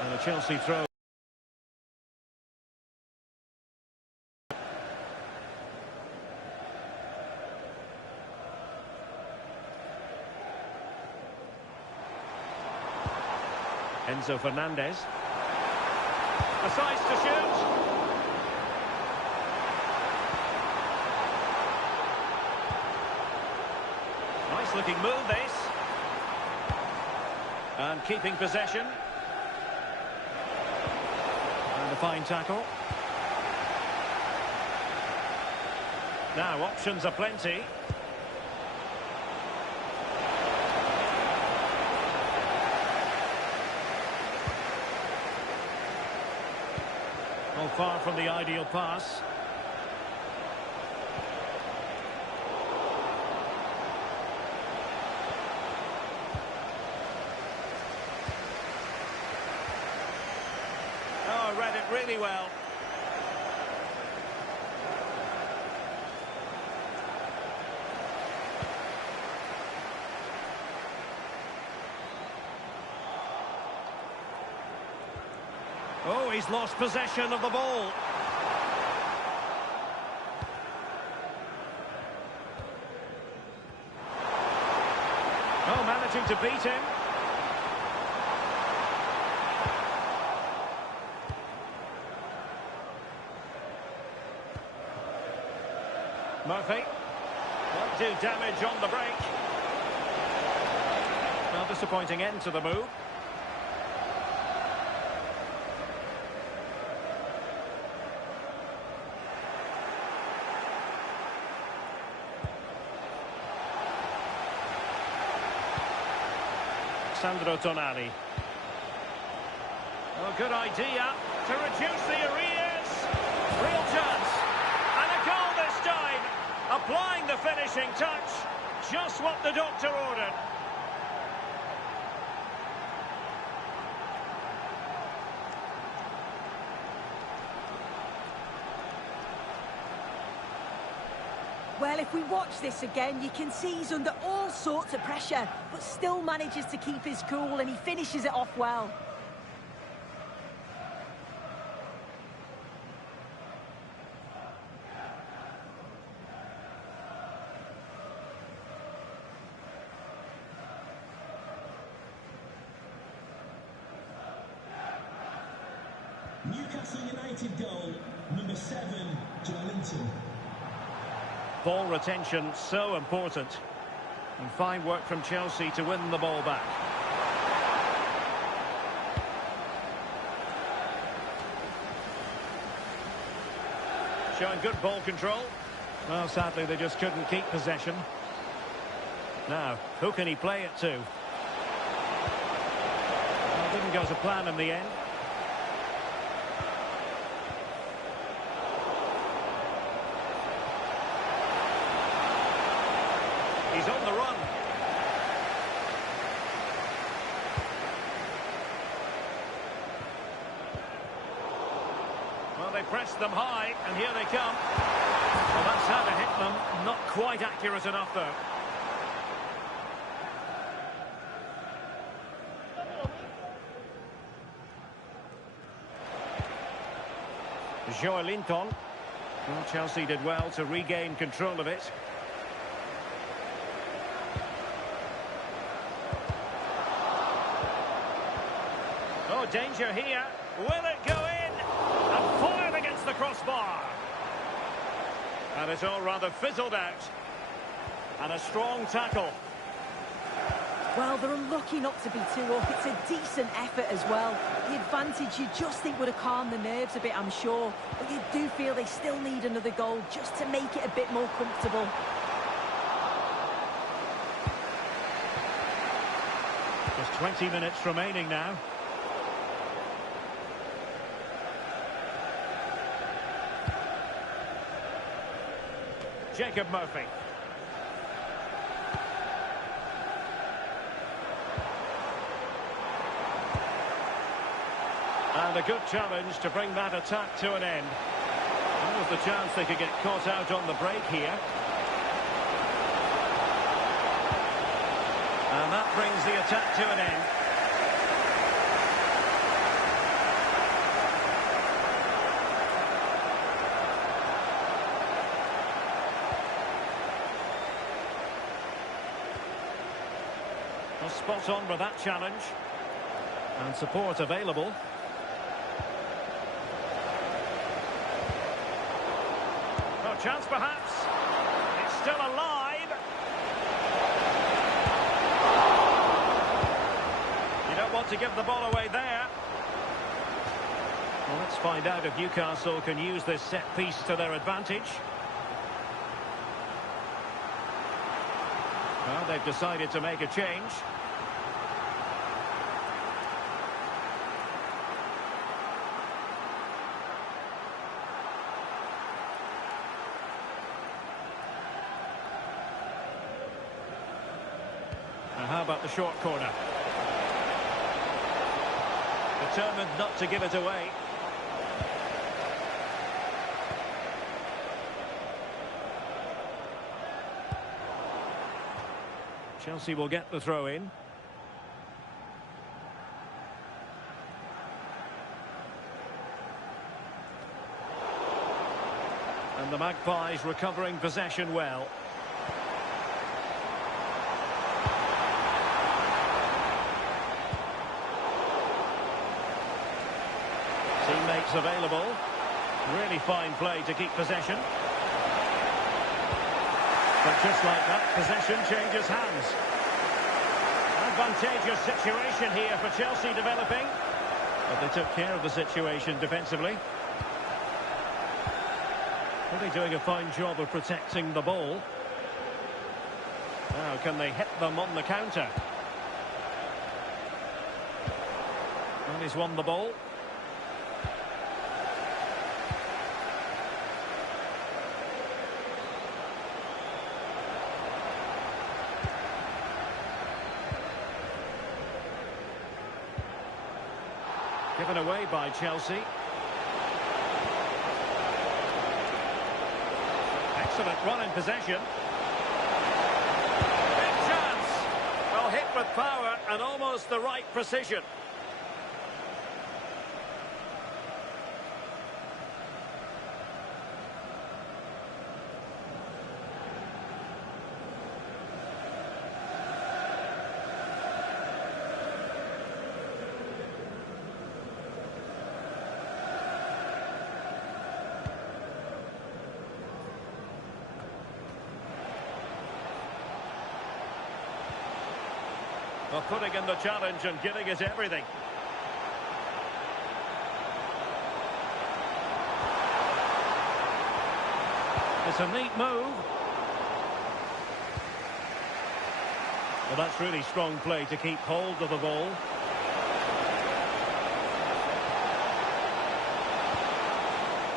And a Chelsea throw. Enzo Fernandez. Decides to shoot. Nice looking move, this. And keeping possession. And a fine tackle. Now options are plenty. Well, far from the ideal pass. Oh, read it really well. Oh, he's lost possession of the ball. Oh, managing to beat him. Murphy. Won't do damage on the break. Well, disappointing end to the move. Sandro Tonali. Oh, good idea to reduce the arrears. Real chance. And a goal this time. Applying the finishing touch. Just what the doctor ordered. Well, if we watch this again, you can see he's under all sorts of pressure, but still manages to keep his cool, and he finishes it off well. Newcastle United goal, number 7, Joelinton. Ball retention so important. And fine work from Chelsea to win the ball back. Showing good ball control. Well, sadly, they just couldn't keep possession. Now, who can he play it to? Well, didn't go to plan in the end. He's on the run. Well, they pressed them high, and here they come. Well, that's how to hit them. Not quite accurate enough, though. Joelinton. Well, Chelsea did well to regain control of it. Oh, danger here. Will it go in? And foiled against the crossbar. And it's all rather fizzled out. And a strong tackle. Well, they're unlucky not to be 2-up. It's a decent effort as well. The advantage you just think would have calmed the nerves a bit, I'm sure. But you do feel they still need another goal just to make it a bit more comfortable. Just 20 minutes remaining now. Jacob Murphy. And a good challenge to bring that attack to an end. There was the chance they could get caught out on the break here. And that brings the attack to an end. Well, spot on with that challenge. And support available. Chance perhaps. It's still alive. You don't want to give the ball away there. Well, let's find out if Newcastle can use this set piece to their advantage. Well, they've decided to make a change. How about the short corner? Determined not to give it away. Chelsea will get the throw in. And the Magpies recovering possession well. Teammates available. Really fine play to keep possession. But just like that, possession changes hands. Advantageous situation here for Chelsea developing. But they took care of the situation defensively. Really doing a fine job of protecting the ball. Now, can they hit them on the counter? And he's won the ball. Given away by Chelsea. Excellent run in possession. Big chance. Well, hit with power and almost the right precision. Well, putting in the challenge and giving it everything. It's a neat move. Well, that's really strong play to keep hold of the ball.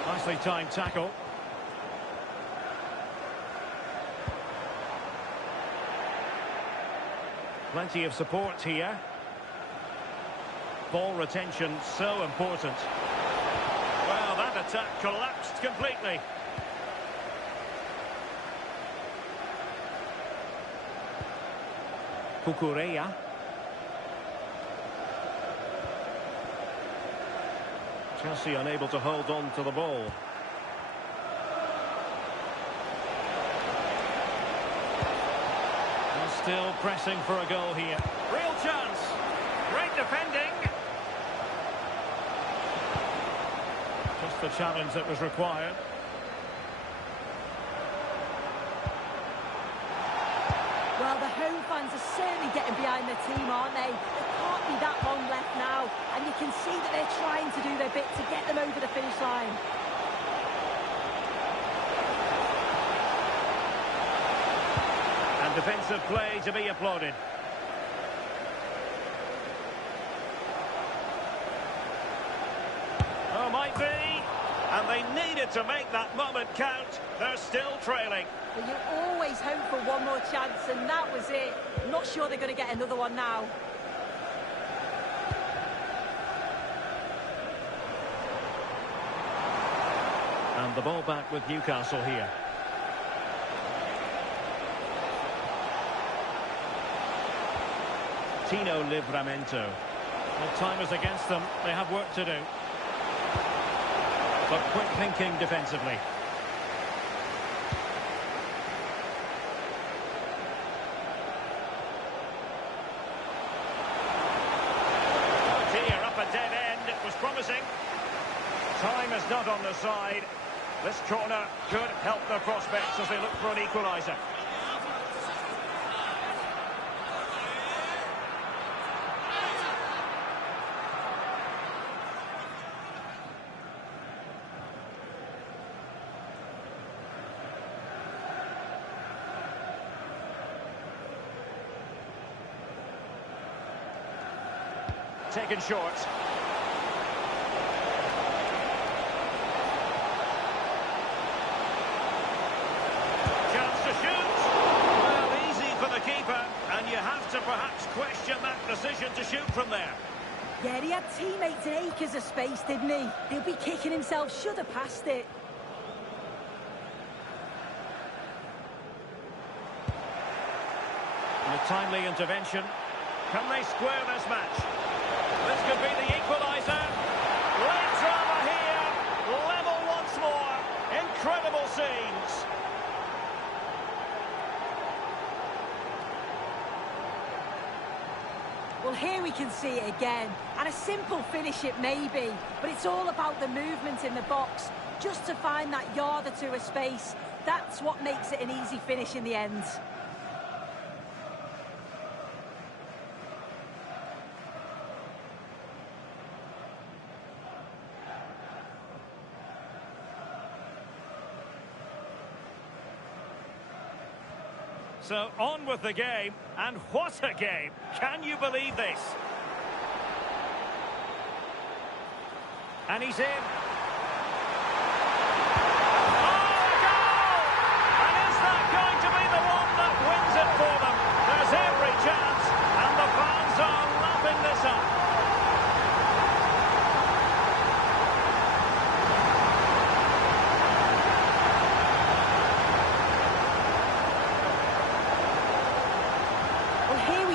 Nicely timed tackle. Plenty of support here. Ball retention so important. Well, that attack collapsed completely. Cucurella. Chelsea unable to hold on to the ball. And still pressing for a goal here. Real chance. Great defending. Just the challenge that was required. Well, the home fans are certainly getting behind their team, aren't they? There can't be that long left now, and you can see that they're trying to do their bit to get them over the finish line. And defensive play to be applauded. Oh, might be. And they needed to make that moment count. They're still trailing. But you always hope for one more chance, and that was it. I'm not sure they're going to get another one now. And the ball back with Newcastle here. Tino Livramento. Well, time is against them. They have work to do. But quick thinking defensively. Here up a dead end. It was promising. Time is not on the side. This corner could help their prospects as they look for an equaliser. Taken short. Chance to shoot. Well, easy for the keeper, and you have to perhaps question that decision to shoot from there. Yeah, he had teammates in acres of space, didn't he? He'll be kicking himself, should have passed it. And a timely intervention. Can they square this match? This could be the equaliser. Great drama here. Level once more. Incredible scenes. Well, here we can see it again. And a simple finish it may be, but it's all about the movement in the box. Just to find that yard or two of space. That's what makes it an easy finish in the end. So on with the game, and what a game! Can you believe this? And he's in. Oh, a goal! And is that going to be the one that wins it for them? There's every chance, and the fans are lapping this up.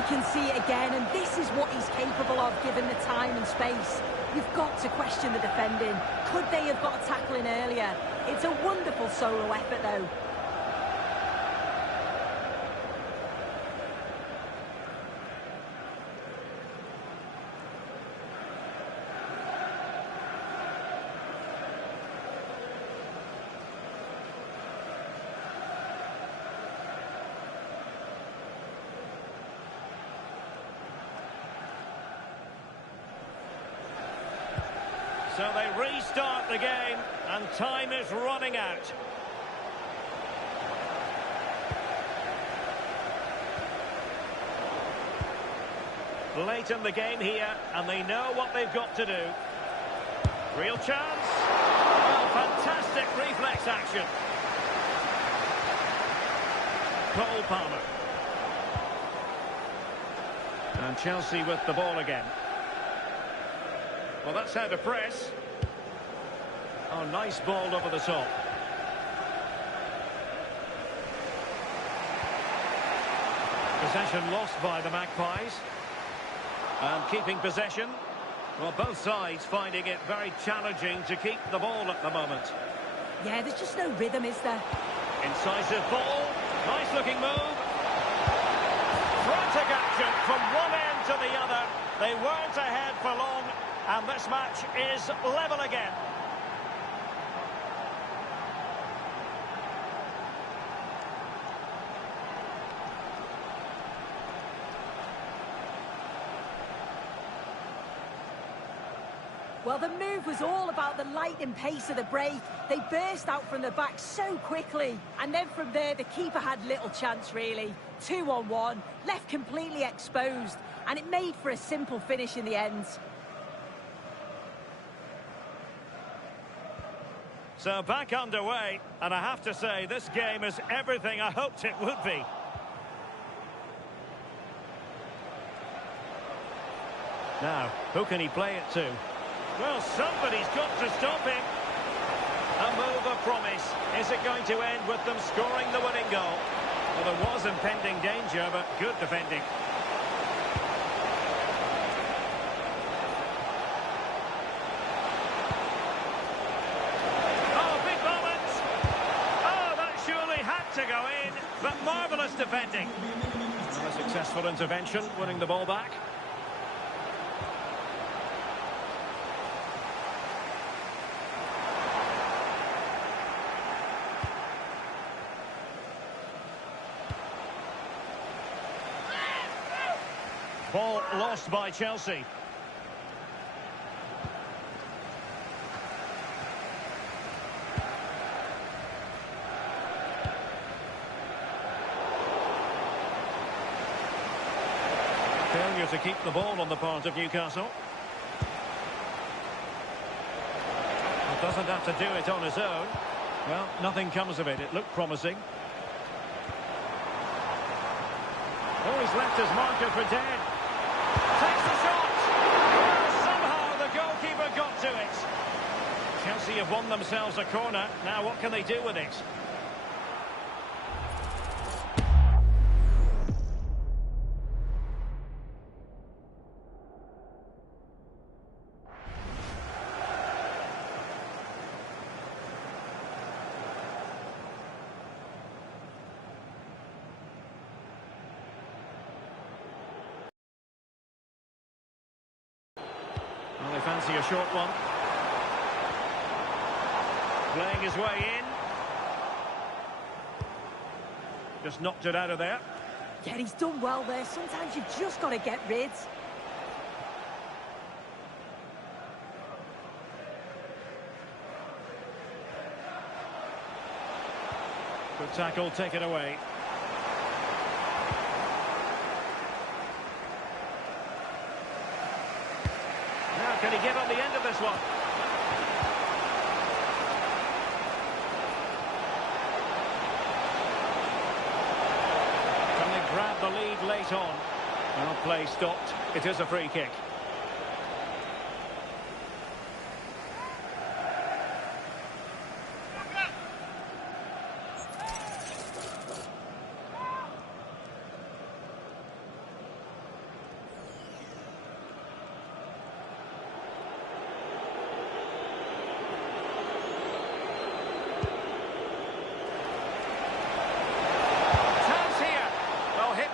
Can see it again, and this is what he's capable of given the time and space. You've got to question the defending. Could they have got a tackle in earlier? It's a wonderful solo effort though. So they restart the game, and time is running out. Late in the game here, and they know what they've got to do. Real chance. Oh, fantastic reflex action. Cole Palmer. And Chelsea with the ball again. Well, that's how to press. Oh, nice ball over the top. Possession lost by the Magpies. And keeping possession. Well, both sides finding it very challenging to keep the ball at the moment. Yeah, there's just no rhythm, is there? Incisive ball. Nice looking move. Frantic action from one end to the other. They weren't ahead for long, and this match is level again. Well, the move was all about the lightning pace of the break. They burst out from the back so quickly. And then from there, the keeper had little chance, really. 2-on-1, left completely exposed. And it made for a simple finish in the end. So back underway, and I have to say, this game is everything I hoped it would be. Now, who can he play it to? Well, somebody's got to stop him. A move of promise. Is it going to end with them scoring the winning goal? Well, there was impending danger, but good defending. Oh, big moment. Oh, that surely had to go in, but marvellous defending. Well, a successful intervention, winning the ball back. Ball lost by Chelsea. Failure to keep the ball on the part of Newcastle. He doesn't have to do it on his own. Well, nothing comes of it. It looked promising. Oh, he's left his marker for dead. Takes the shot. Well, somehow the goalkeeper got to it. Chelsea have won themselves a corner. Now what can they do with it? Well, they fancy a short one. Playing his way in. Just knocked it out of there. Yeah, he's done well there. Sometimes you've just got to get rid. Good tackle, take it away. Now, can he get on the end of this one? Can they grab the lead late on? Well, play stopped. It is a free kick.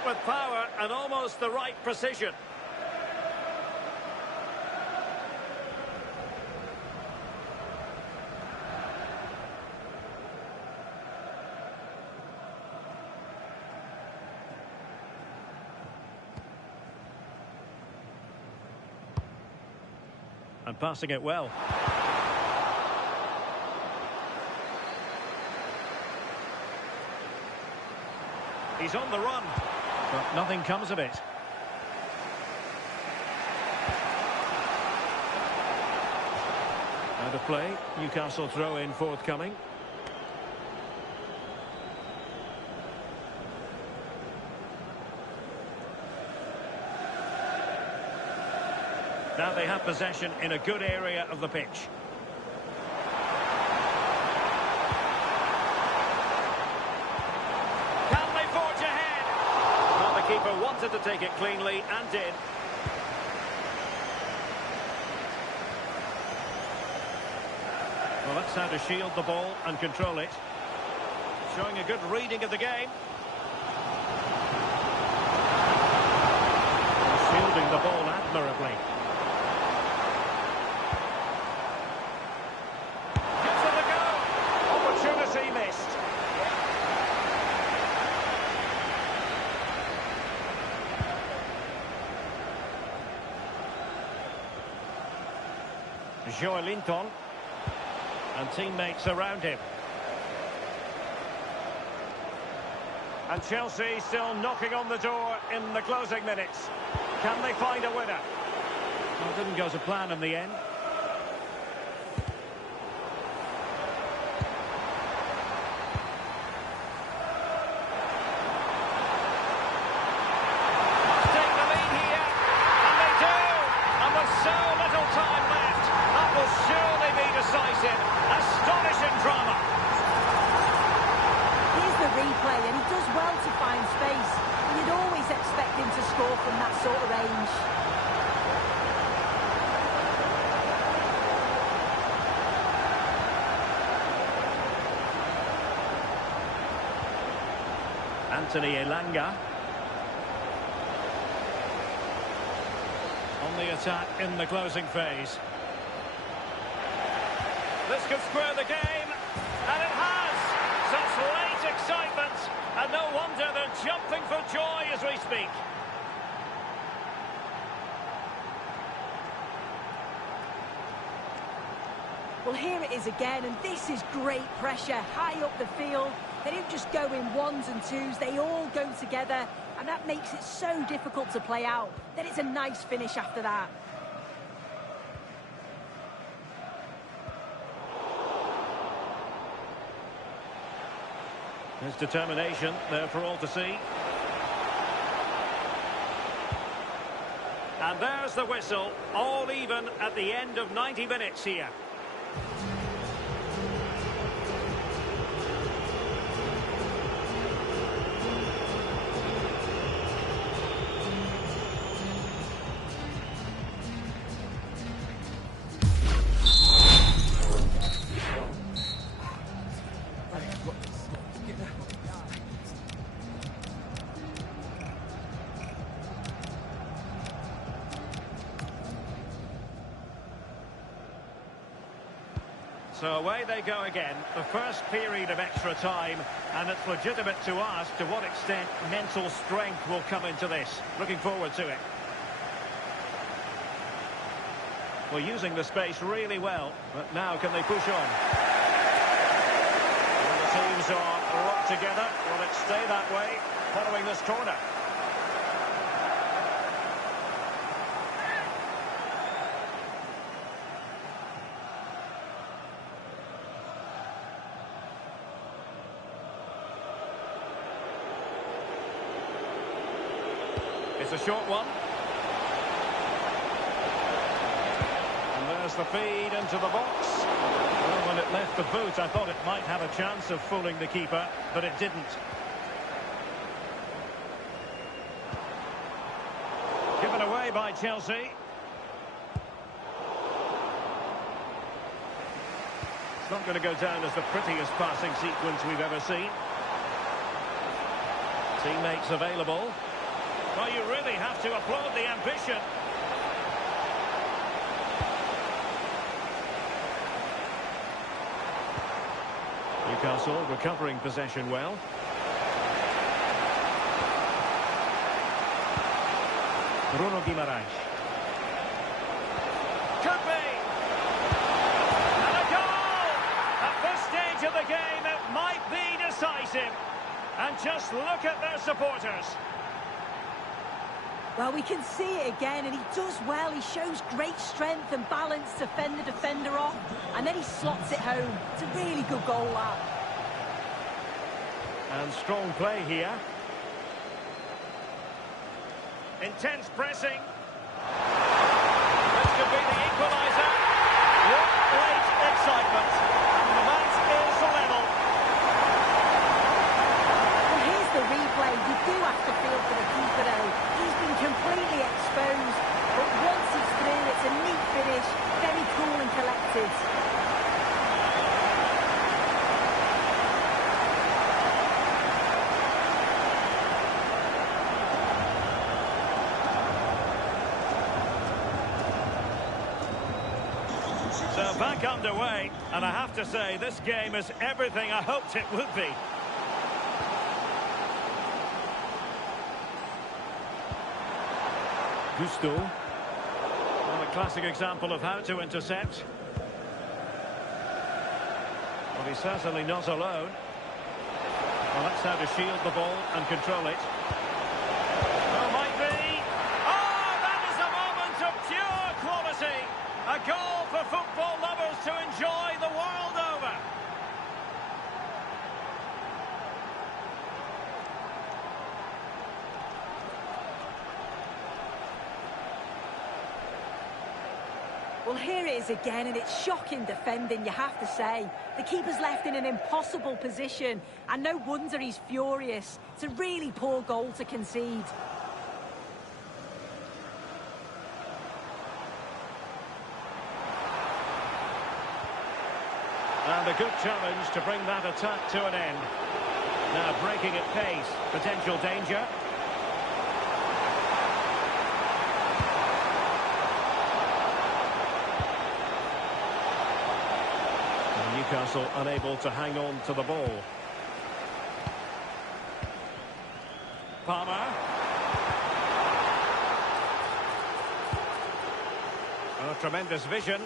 With power and almost the right precision. And passing it well. He's on the run, but nothing comes of it. Out of play. Newcastle throw in forthcoming. Now they have possession in a good area of the pitch. Can they forge ahead? Well, the keeper wanted to take it cleanly and did. Well, that's how to shield the ball and control it. Showing a good reading of the game. Shielding the ball admirably. Gives it a go. Opportunity missed. Joelinton. And teammates around him. And Chelsea still knocking on the door in the closing minutes. Can they find a winner? Well, it didn't go to plan in the end. Take the lead here, and they do! And with so little time left, that will surely be decisive. Astonishing drama. Here's the replay, and he does well to find space. You'd always expect him to score from that sort of range. Anthony Elanga. On the attack in the closing phase. This could square the game, and it has! Such late excitement, and no wonder they're jumping for joy as we speak. Well, here it is again, and this is great pressure, high up the field. They don't just go in ones and twos, they all go together, and that makes it so difficult to play out. Then it's a nice finish after that. There's determination there for all to see. And there's the whistle, all even at the end of 90 minutes here. So away they go again, the first period of extra time, and it's legitimate to ask to what extent mental strength will come into this. Looking forward to it. Well, using the space really well, but now can they push on? And the teams are locked together. Will it stay that way following this corner? It's a short one. And there's the feed into the box. Well, when it left the boot, I thought it might have a chance of fooling the keeper, but it didn't. Given away by Chelsea. It's not going to go down as the prettiest passing sequence we've ever seen. Teammates available. Well, you really have to applaud the ambition. Newcastle recovering possession well. Bruno Guimaraes. Could be! And a goal! At this stage of the game, it might be decisive. And just look at their supporters. Well, we can see it again, and he does well. He shows great strength and balance to fend the defender off, and then he slots it home. It's a really good goal, that. And strong play here. Intense pressing. This could be the equaliser. What great excitement. And the match is level. Well, here's the replay. You do have to feel for the keeper, though. He's been completely exposed. But once he's through, it's a neat finish. Very cool and collected. So back underway, and I have to say, this game is everything I hoped it would be. Gusto. Well, a classic example of how to intercept. Well, he's certainly not alone. Well, that's how to shield the ball and control it. Oh, might be. Oh, that is a moment of pure quality. A goal for football lovers to enjoy the world over. Well, here it is again, and it's shocking defending, you have to say. The keeper's left in an impossible position, and no wonder he's furious. It's a really poor goal to concede. And a good challenge to bring that attack to an end. Now breaking at pace, potential danger. And Newcastle unable to hang on to the ball. Palmer. Oh, tremendous vision.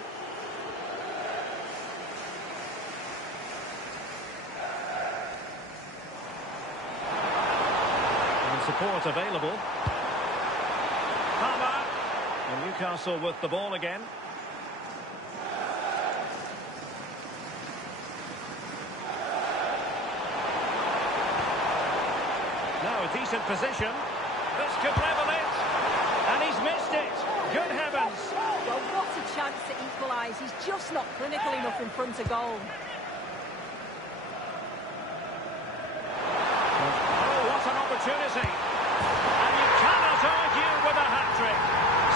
Support available. Palmer. And Newcastle with the ball again. Now a decent position. This could level it. And he's missed it. Good heavens. Well, what a chance to equalise. He's just not clinical enough in front of goal. Opportunity. And you cannot argue with a hat-trick.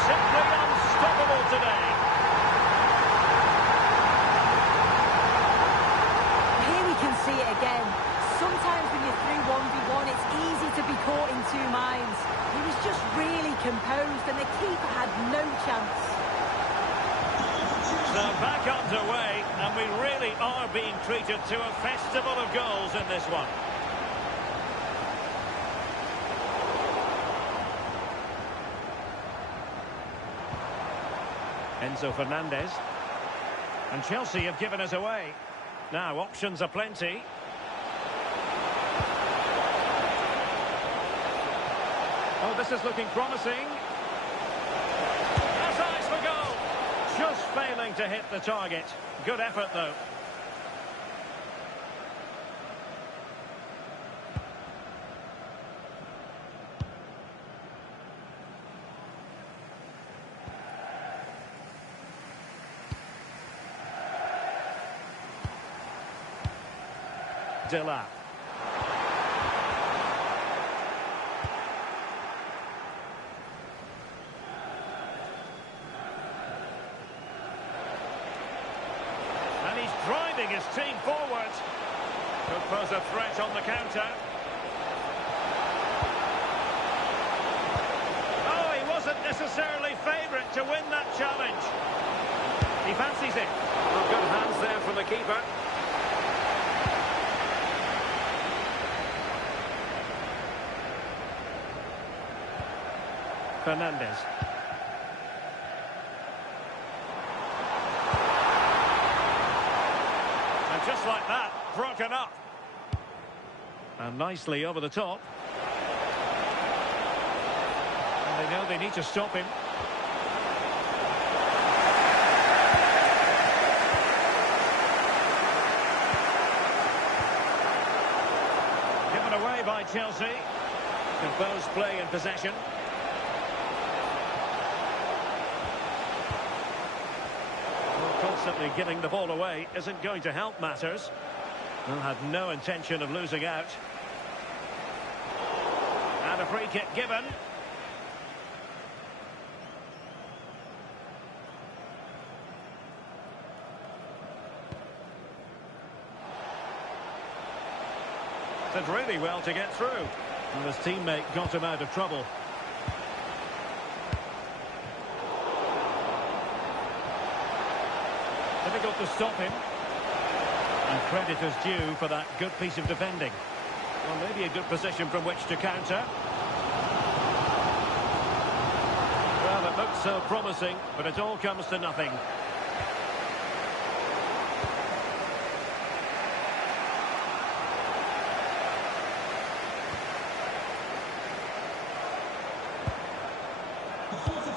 Simply unstoppable today. Here we can see it again. Sometimes when you're through 1v1, it's easy to be caught in two minds. He was just really composed, and the keeper had no chance. So back underway, and we really are being treated to a festival of goals in this one. Enzo Fernandez. And Chelsea have given us away. Now, options are plenty. Oh, this is looking promising. That's eyes for goal. Just failing to hit the target. Good effort, though. Dilla. And he's driving his team forward. Could pose a threat on the counter. Oh, he wasn't necessarily favourite to win that challenge. He fancies it. Well, good hands there from the keeper. Fernandez. And just like that, broken up. And nicely over the top. And they know they need to stop him. Given away by Chelsea. Composed play in possession. Well, constantly giving the ball away isn't going to help matters. They'll have no intention of losing out. And a free kick given. Did really well to get through. And his teammate got him out of trouble. Difficult to stop him. And credit is due for that good piece of defending. Well, maybe a good position from which to counter. Well, it looked so promising, but it all comes to nothing.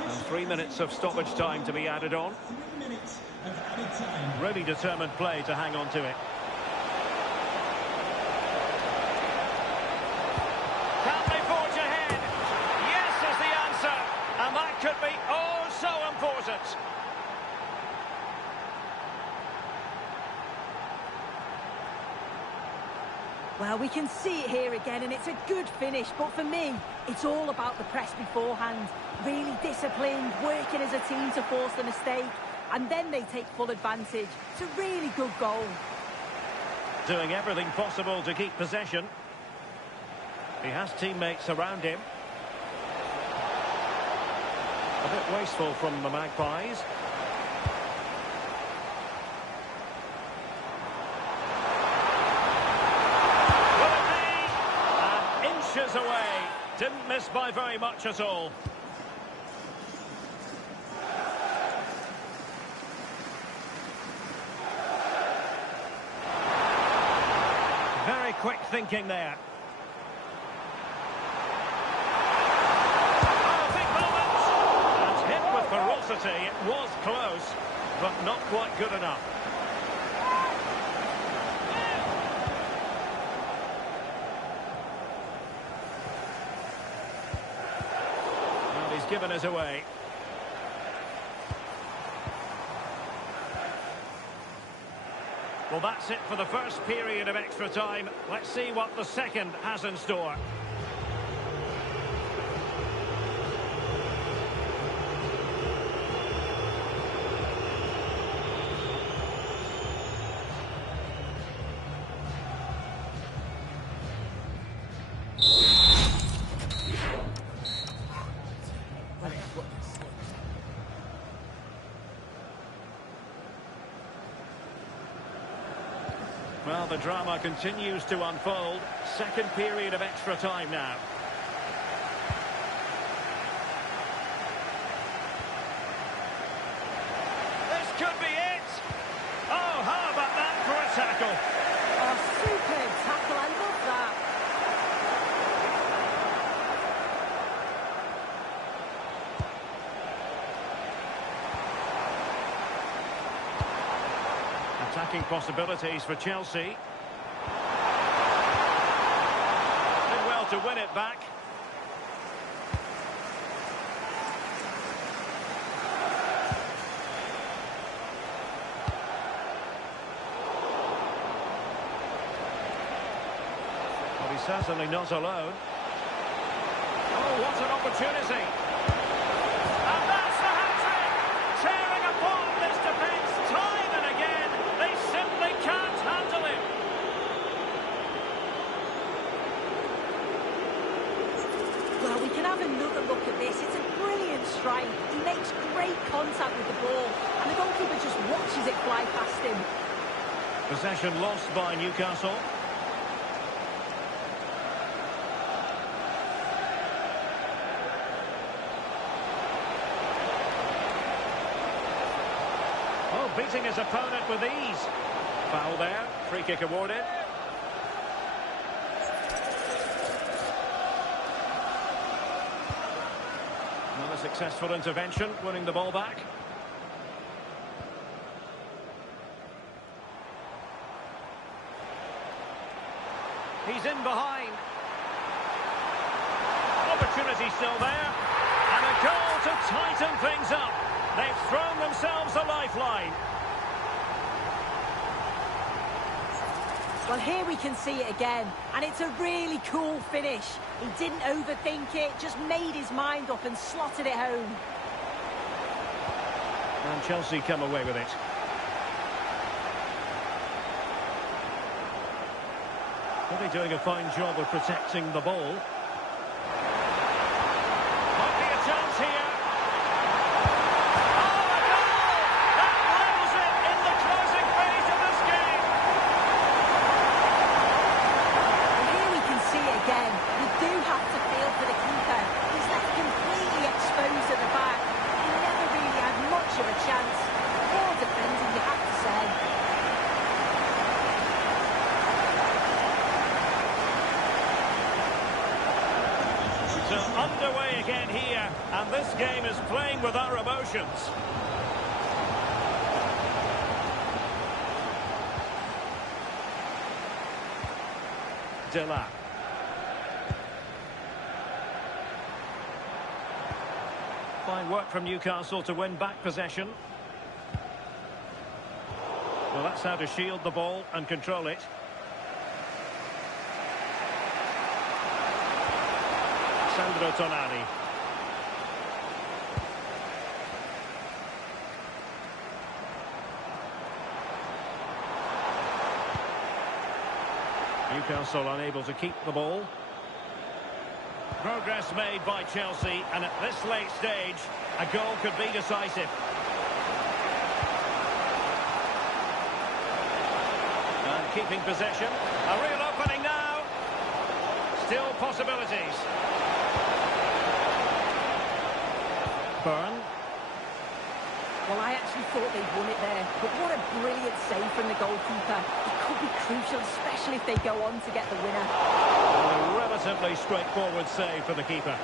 And 3 minutes of stoppage time to be added on. 3 minutes of added time. Really determined play to hang on to it. Can they forge ahead? Yes is the answer. And that could be oh so important. Well, we can see it here again, and it's a good finish. But for me, it's all about the press beforehand. Really disciplined, working as a team to force the mistake. And then they take full advantage. It's a really good goal. Doing everything possible to keep possession. He has teammates around him. A bit wasteful from the Magpies. Will it be? And inches away. Didn't miss by very much at all. Very quick thinking there. Oh, big moment! And hit with ferocity. It was close, but not quite good enough. Well, he's given us away. Well, that's it for the first period of extra time. Let's see what the second has in store. Well, the drama continues to unfold. Second period of extra time now. This could be it. Oh, how about that for a tackle? Oh, superb tackle. I love that. Attacking possibilities for Chelsea. Did well to win it back. Well, he's certainly not alone. Oh, what an opportunity! And that's the hat-trick! Tearing apart this defence time and again. They simply can't handle him. Well, we can have another look at this. It's a brilliant strike. He makes great contact with the ball, and the goalkeeper just watches it fly past him. Possession lost by Newcastle. Oh, beating his opponent with ease. Foul there. Free kick awarded. Successful intervention, winning the ball back. He's in behind. Opportunity still there. And a goal to tighten things up. They've thrown themselves a lifeline. Well, here we can see it again, and it's a really cool finish. He didn't overthink it, just made his mind up and slotted it home. And Chelsea come away with it. Really doing a fine job of protecting the ball. Might be a chance here. Oh, a goal! That levels it in the closing phase of this game. And here we can see it again. You do have to feel for the keeper. He's left completely exposed at the back. He never really had much of a chance. Poor defending, you have to say. So underway again here, and this game is playing with our emotions. Dela. Fine work from Newcastle to win back possession. Well, that's how to shield the ball and control it. Sandro Tonali. Newcastle unable to keep the ball. Progress made by Chelsea, and at this late stage, a goal could be decisive. And keeping possession. A real opening now. Still possibilities. Burn. Well, I actually thought they'd won it there, but what a brilliant save from the goalkeeper. It could be crucial, especially if they go on to get the winner. A relatively straightforward save for the keeper.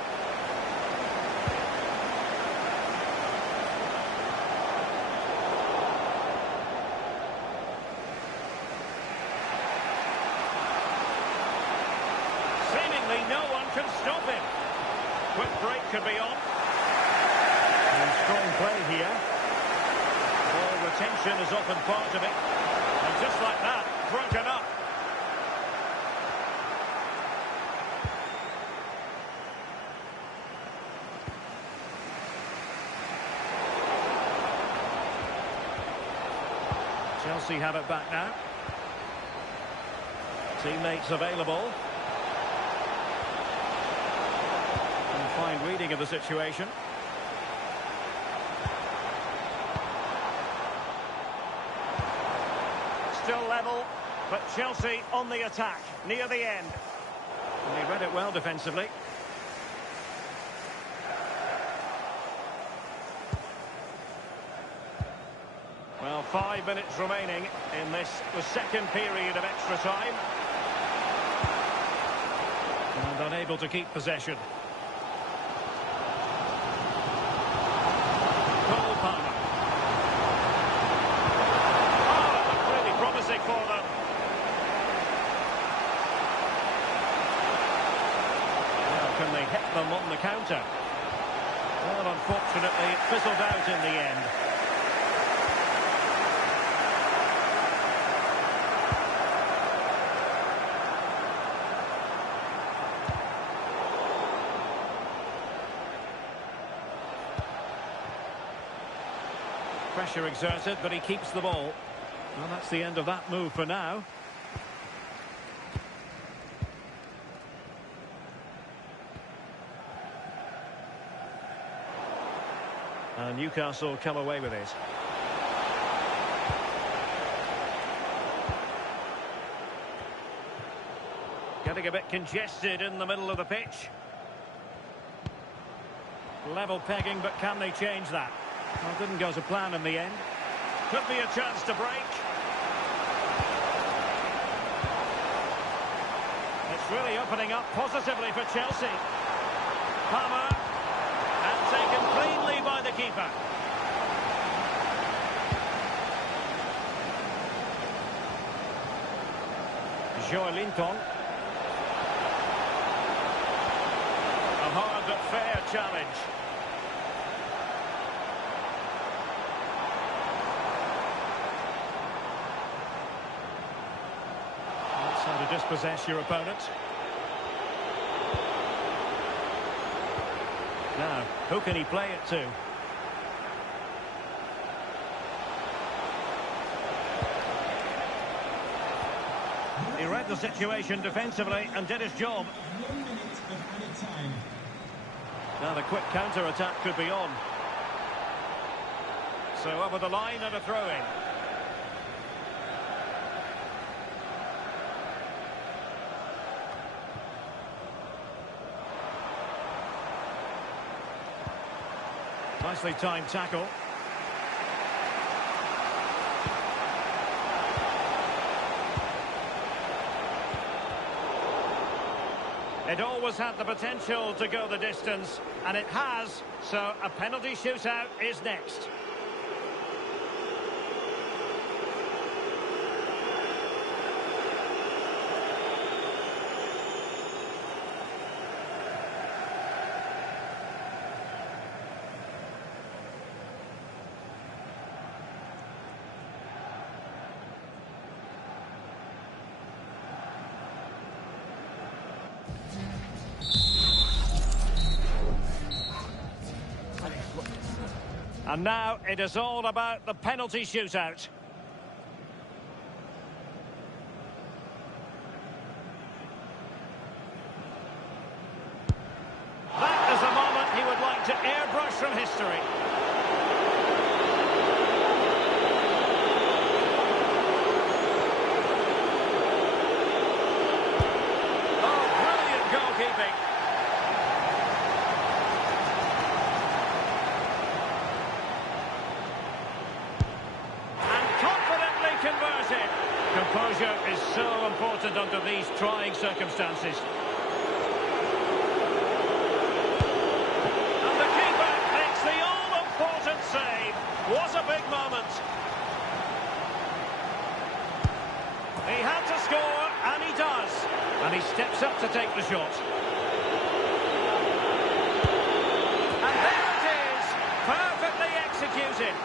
Seemingly no one can stop him. Quick break could be on. And strong play here. Ball retention is often part of it. And just like that, broken up. Chelsea have it back now. Teammates available. And fine reading of the situation. Still level, but Chelsea on the attack, near the end. And he read it well defensively. Well, 5 minutes remaining in this, the second period of extra time. And unable to keep possession. Cole Palmer. Oh, it looked really promising for them. Well, can they hit them on the counter? Well, unfortunately, it fizzled out in the end. Pressure exerted, but he keeps the ball. Well, that's the end of that move for now. And Newcastle come away with it. Getting a bit congested in the middle of the pitch. Level pegging, but can they change that? Well, didn't go to plan in the end. Could be a chance to break. It's really opening up positively for Chelsea. Palmer. And taken cleanly by the keeper. Joelinton. A hard but fair challenge. That's how to dispossess your opponent. Now, who can he play it to? He read the situation defensively and did his job. 1 minute of added time. Now the quick counter-attack could be on. So over the line and a throw-in. Nicely timed tackle. It always had the potential to go the distance, and it has, so a penalty shootout is next. And now it is all about the penalty shootout. That is a moment he would like to airbrush from history. Oh, brilliant goalkeeping. Converted. Composure is so important under these trying circumstances. And the keeper makes the all-important save. What a big moment. He had to score, and he does. And he steps up to take the shot. And there it is, perfectly executed.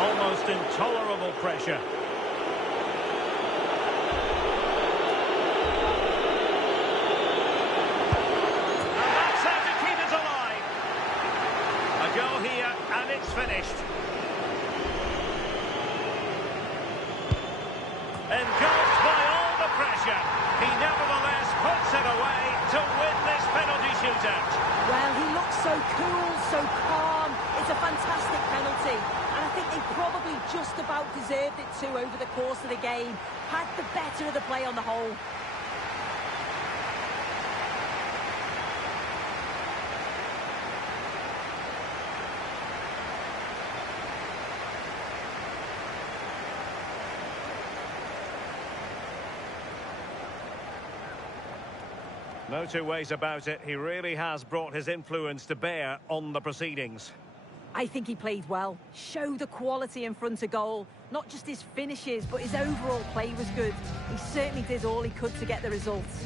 Almost intolerable pressure. And that's how to keep it alive. A goal here, and it's finished. Engulfed by all the pressure, he nevertheless puts it away to win this penalty shootout. Well, he looks so cool, so calm. It's a fantastic penalty. I think they probably just about deserved it too over the course of the game. Had the better of the play on the whole. No two ways about it. He really has brought his influence to bear on the proceedings. I think he played well, showed the quality in front of goal. Not just his finishes, but his overall play was good. He certainly did all he could to get the results.